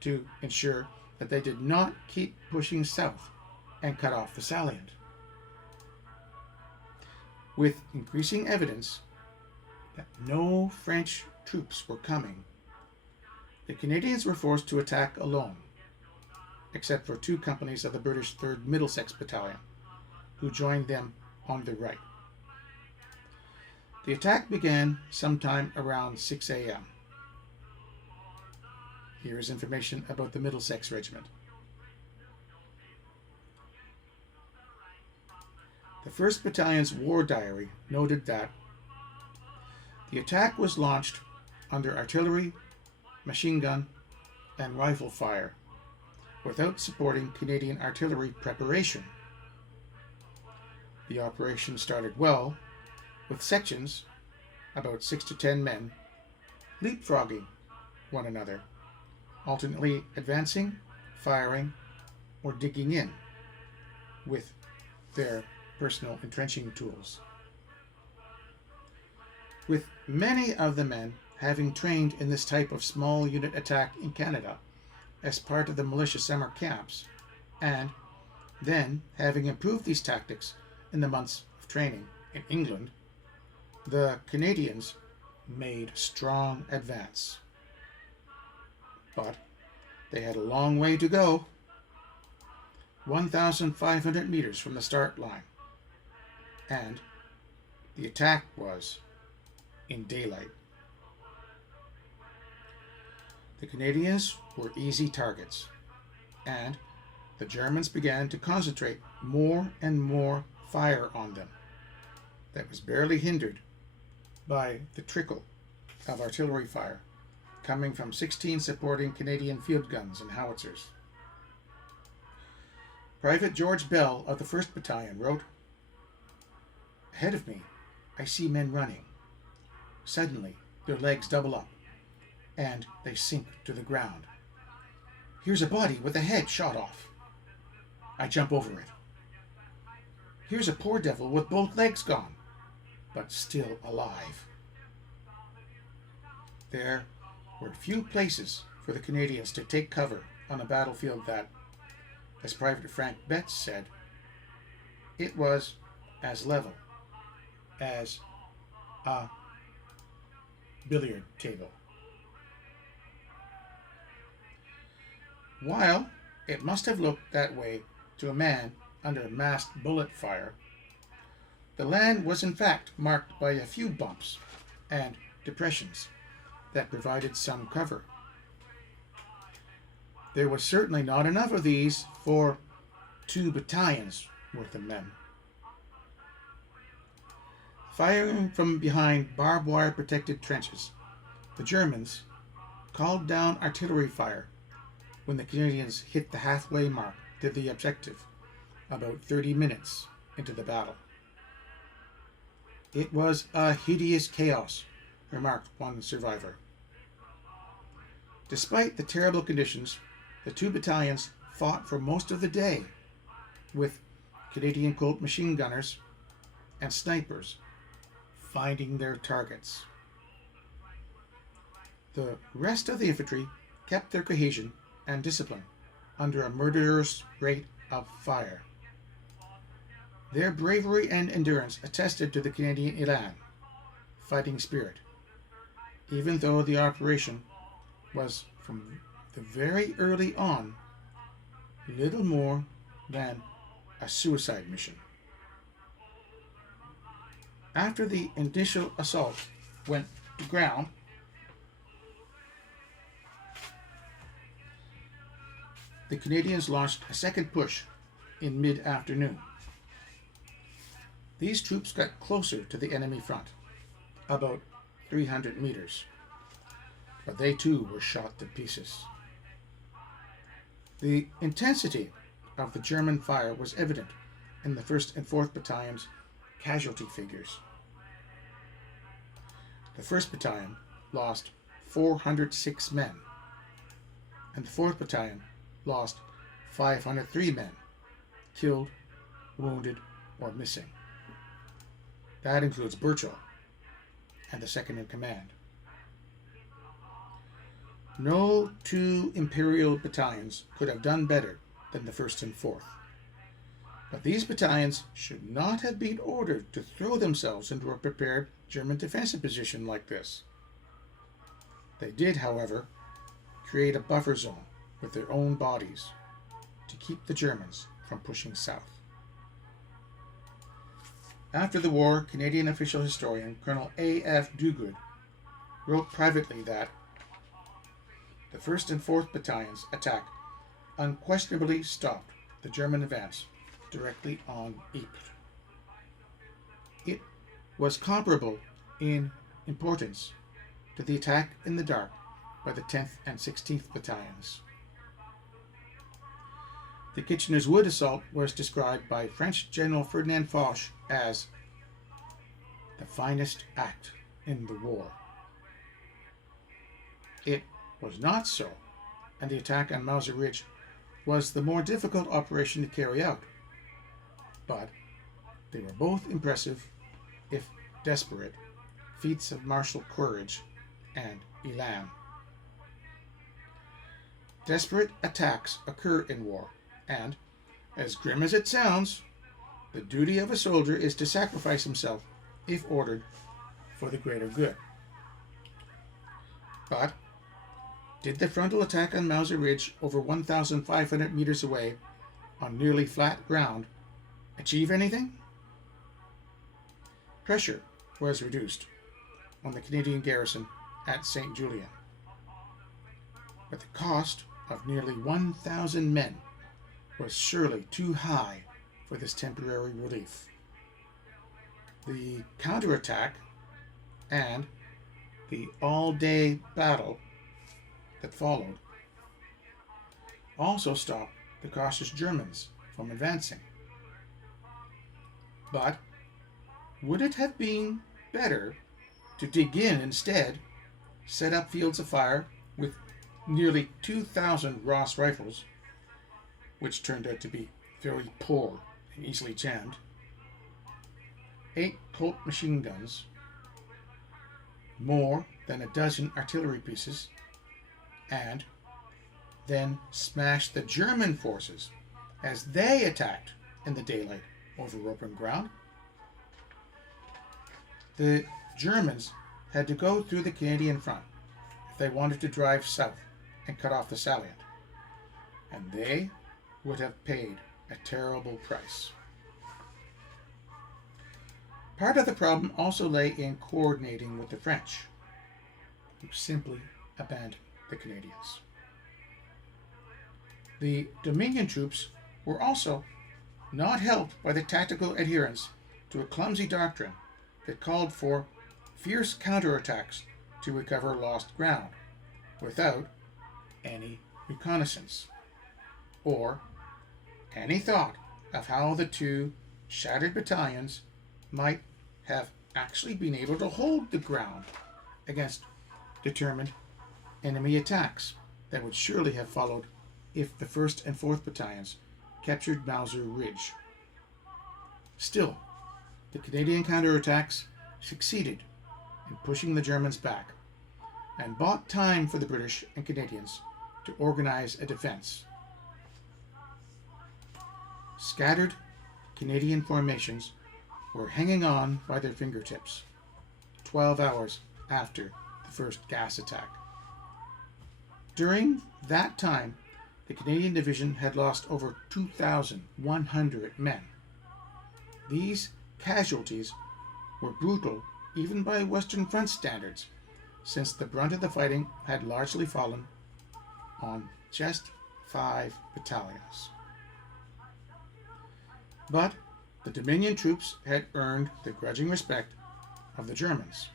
to ensure that they did not keep pushing south and cut off the salient. With increasing evidence that no French troops were coming, the Canadians were forced to attack alone, except for 2 companies of the British 3rd Middlesex Battalion, who joined them on the right. The attack began sometime around 6 a.m. Here is information about the Middlesex Regiment. The 1st Battalion's war diary noted that the attack was launched under artillery, machine gun, and rifle fire without supporting Canadian artillery preparation. The operation started well, with sections, about 6 to 10 men, leapfrogging one another, alternately advancing, firing, or digging in with their personal entrenching tools. With many of the men having trained in this type of small unit attack in Canada as part of the militia summer camps, and then having improved these tactics in the months of training in England, the Canadians made strong advance. But they had a long way to go, 1,500 meters from the start line, and the attack was in daylight. The Canadians were easy targets, and the Germans began to concentrate more and more fire on them that was barely hindered by the trickle of artillery fire coming from 16 supporting Canadian field guns and howitzers. Private George Bell of the 1st Battalion wrote, "Ahead of me, I see men running. Suddenly, their legs double up, and they sink to the ground. Here's a body with the head shot off. I jump over it. Here's a poor devil with both legs gone, but still alive." There were few places for the Canadians to take cover on a battlefield that, as Private Frank Betts said, it was as level as a billiard table. While it must have looked that way to a man under massed bullet fire, the land was in fact marked by a few bumps and depressions that provided some cover. There was certainly not enough of these for 2 battalions worth of men. Firing from behind barbed wire protected trenches, the Germans called down artillery fire when the Canadians hit the halfway mark to the objective, about 30 minutes into the battle. "It was a hideous chaos," remarked one survivor. Despite the terrible conditions, the 2 battalions fought for most of the day, with Canadian Colt machine gunners and snipers finding their targets. The rest of the infantry kept their cohesion and discipline under a murderous rate of fire. Their bravery and endurance attested to the Canadian élan, fighting spirit, even though the operation was from the very early on little more than a suicide mission. After the initial assault went to ground, the Canadians launched a second push in mid-afternoon. These troops got closer to the enemy front, about 300 meters, but they too were shot to pieces. The intensity of the German fire was evident in the 1st and 4th Battalions' casualty figures. The 1st Battalion lost 406 men, and the 4th Battalion lost 503 men, killed, wounded, or missing. That includes Burchell and the second in command. No two Imperial battalions could have done better than the 1st and 4th. But these battalions should not have been ordered to throw themselves into a prepared German defensive position like this. They did, however, create a buffer zone with their own bodies to keep the Germans from pushing south. After the war, Canadian official historian Colonel A.F. Duguid wrote privately that the 1st and 4th Battalions' attack unquestionably stopped the German advance directly on Ypres. It was comparable in importance to the attack in the dark by the 10th and 16th Battalions. The Kitchener's Wood assault was described by French General Ferdinand Foch as the finest act in the war. It was not so, and the attack on Mauser Ridge was the more difficult operation to carry out. But they were both impressive, if desperate, feats of martial courage and élan. Desperate attacks occur in war, and, as grim as it sounds, the duty of a soldier is to sacrifice himself, if ordered, for the greater good. But did the frontal attack on Mauser Ridge, over 1,500 meters away, on nearly flat ground, achieve anything? Pressure was reduced on the Canadian garrison at St. Julien, but the cost of nearly 1,000 men was surely too high for this temporary relief. The counterattack and the all-day battle that followed also stopped the cautious Germans from advancing. But would it have been better to dig in instead, set up fields of fire with nearly 2,000 Ross rifles, which turned out to be very poor and easily jammed, 8 Colt machine guns, more than a dozen artillery pieces, and then smash the German forces as they attacked in the daylight over open ground? The Germans had to go through the Canadian front if they wanted to drive south and cut off the Salient, and they would have paid a terrible price. Part of the problem also lay in coordinating with the French, who simply abandoned the Canadians. The Dominion troops were also not helped by the tactical adherence to a clumsy doctrine that called for fierce counterattacks to recover lost ground without any reconnaissance, or any thought of how the two shattered battalions might have actually been able to hold the ground against determined enemy attacks that would surely have followed if the 1st and 4th Battalions captured Mauser Ridge. Still, the Canadian counterattacks succeeded in pushing the Germans back and bought time for the British and Canadians to organize a defense. Scattered Canadian formations were hanging on by their fingertips 12 hours after the first gas attack. During that time, the Canadian division had lost over 2,100 men. These casualties were brutal even by Western Front standards, since the brunt of the fighting had largely fallen on just 5 battalions. But the Dominion troops had earned the grudging respect of the Germans,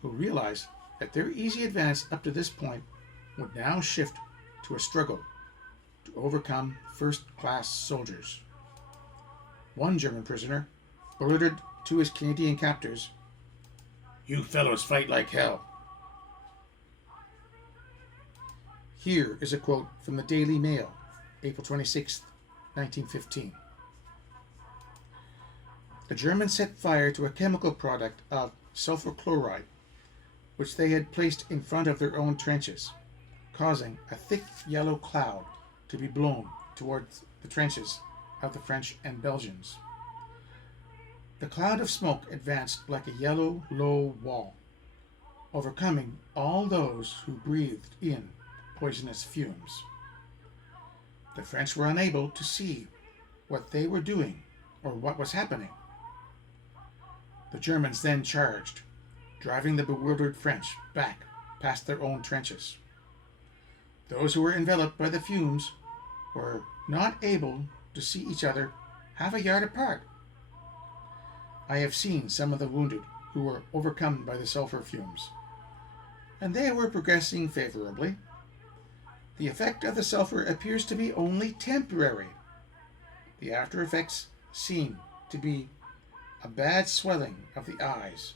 who realized that their easy advance up to this point would now shift to a struggle to overcome first-class soldiers. One German prisoner blurted to his Canadian captors, "You fellows fight like hell." Here is a quote from the Daily Mail, April 26, 1915. The Germans set fire to a chemical product of sulfur chloride, which they had placed in front of their own trenches, causing a thick yellow cloud to be blown towards the trenches of the French and Belgians. The cloud of smoke advanced like a yellow, low wall, overcoming all those who breathed in poisonous fumes. The French were unable to see what they were doing or what was happening. The Germans then charged, driving the bewildered French back past their own trenches. Those who were enveloped by the fumes were not able to see each other half a yard apart. I have seen some of the wounded who were overcome by the sulfur fumes, and they were progressing favorably. The effect of the sulfur appears to be only temporary. The after effects seem to be a bad swelling of the eyes,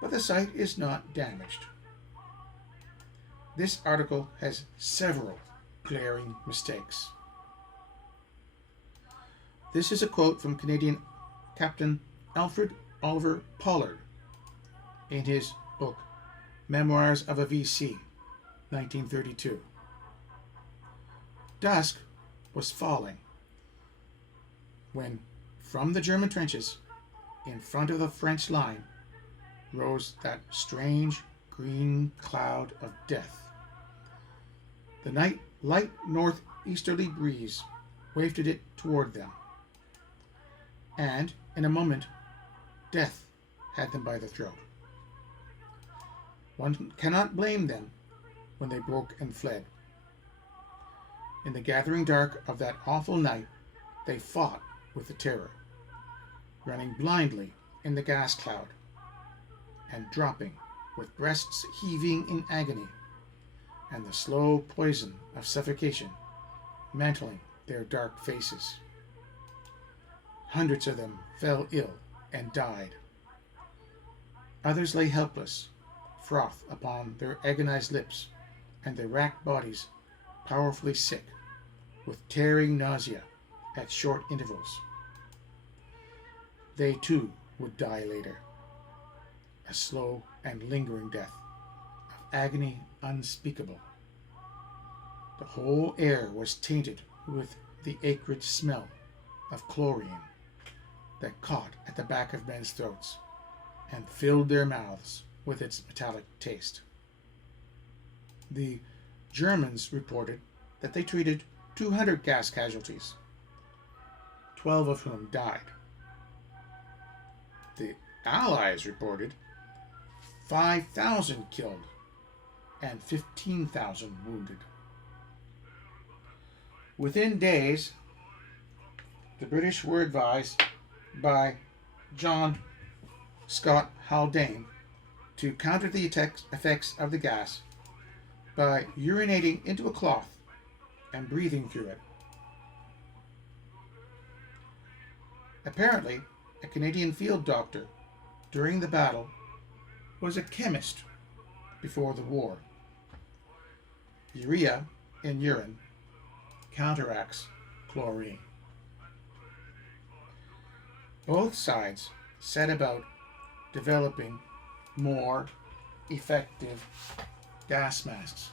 but the sight is not damaged. This article has several glaring mistakes. This is a quote from Canadian Captain Alfred Oliver Pollard in his book Memoirs of a VC, 1932. Dusk was falling when, from the German trenches in front of the French line, rose that strange green cloud of death. The light northeasterly breeze wafted it toward them, and in a moment death had them by the throat. One cannot blame them when they broke and fled. In the gathering dark of that awful night, they fought with the terror, running blindly in the gas cloud, and dropping with breasts heaving in agony, and the slow poison of suffocation mantling their dark faces. Hundreds of them fell ill and died. Others lay helpless, froth upon their agonized lips, and their racked bodies powerfully sick, with tearing nausea at short intervals. They too would die later, a slow and lingering death, of agony unspeakable. The whole air was tainted with the acrid smell of chlorine that caught at the back of men's throats and filled their mouths with its metallic taste. The Germans reported that they treated 200 gas casualties, 12 of whom died. The Allies reported 5,000 killed and 15,000 wounded. Within days, the British were advised by John Scott Haldane to counter the effects of the gas by urinating into a cloth and breathing through it. Apparently, a Canadian field doctor during the battle was a chemist before the war. Urea in urine counteracts chlorine. Both sides set about developing more effective gas masks.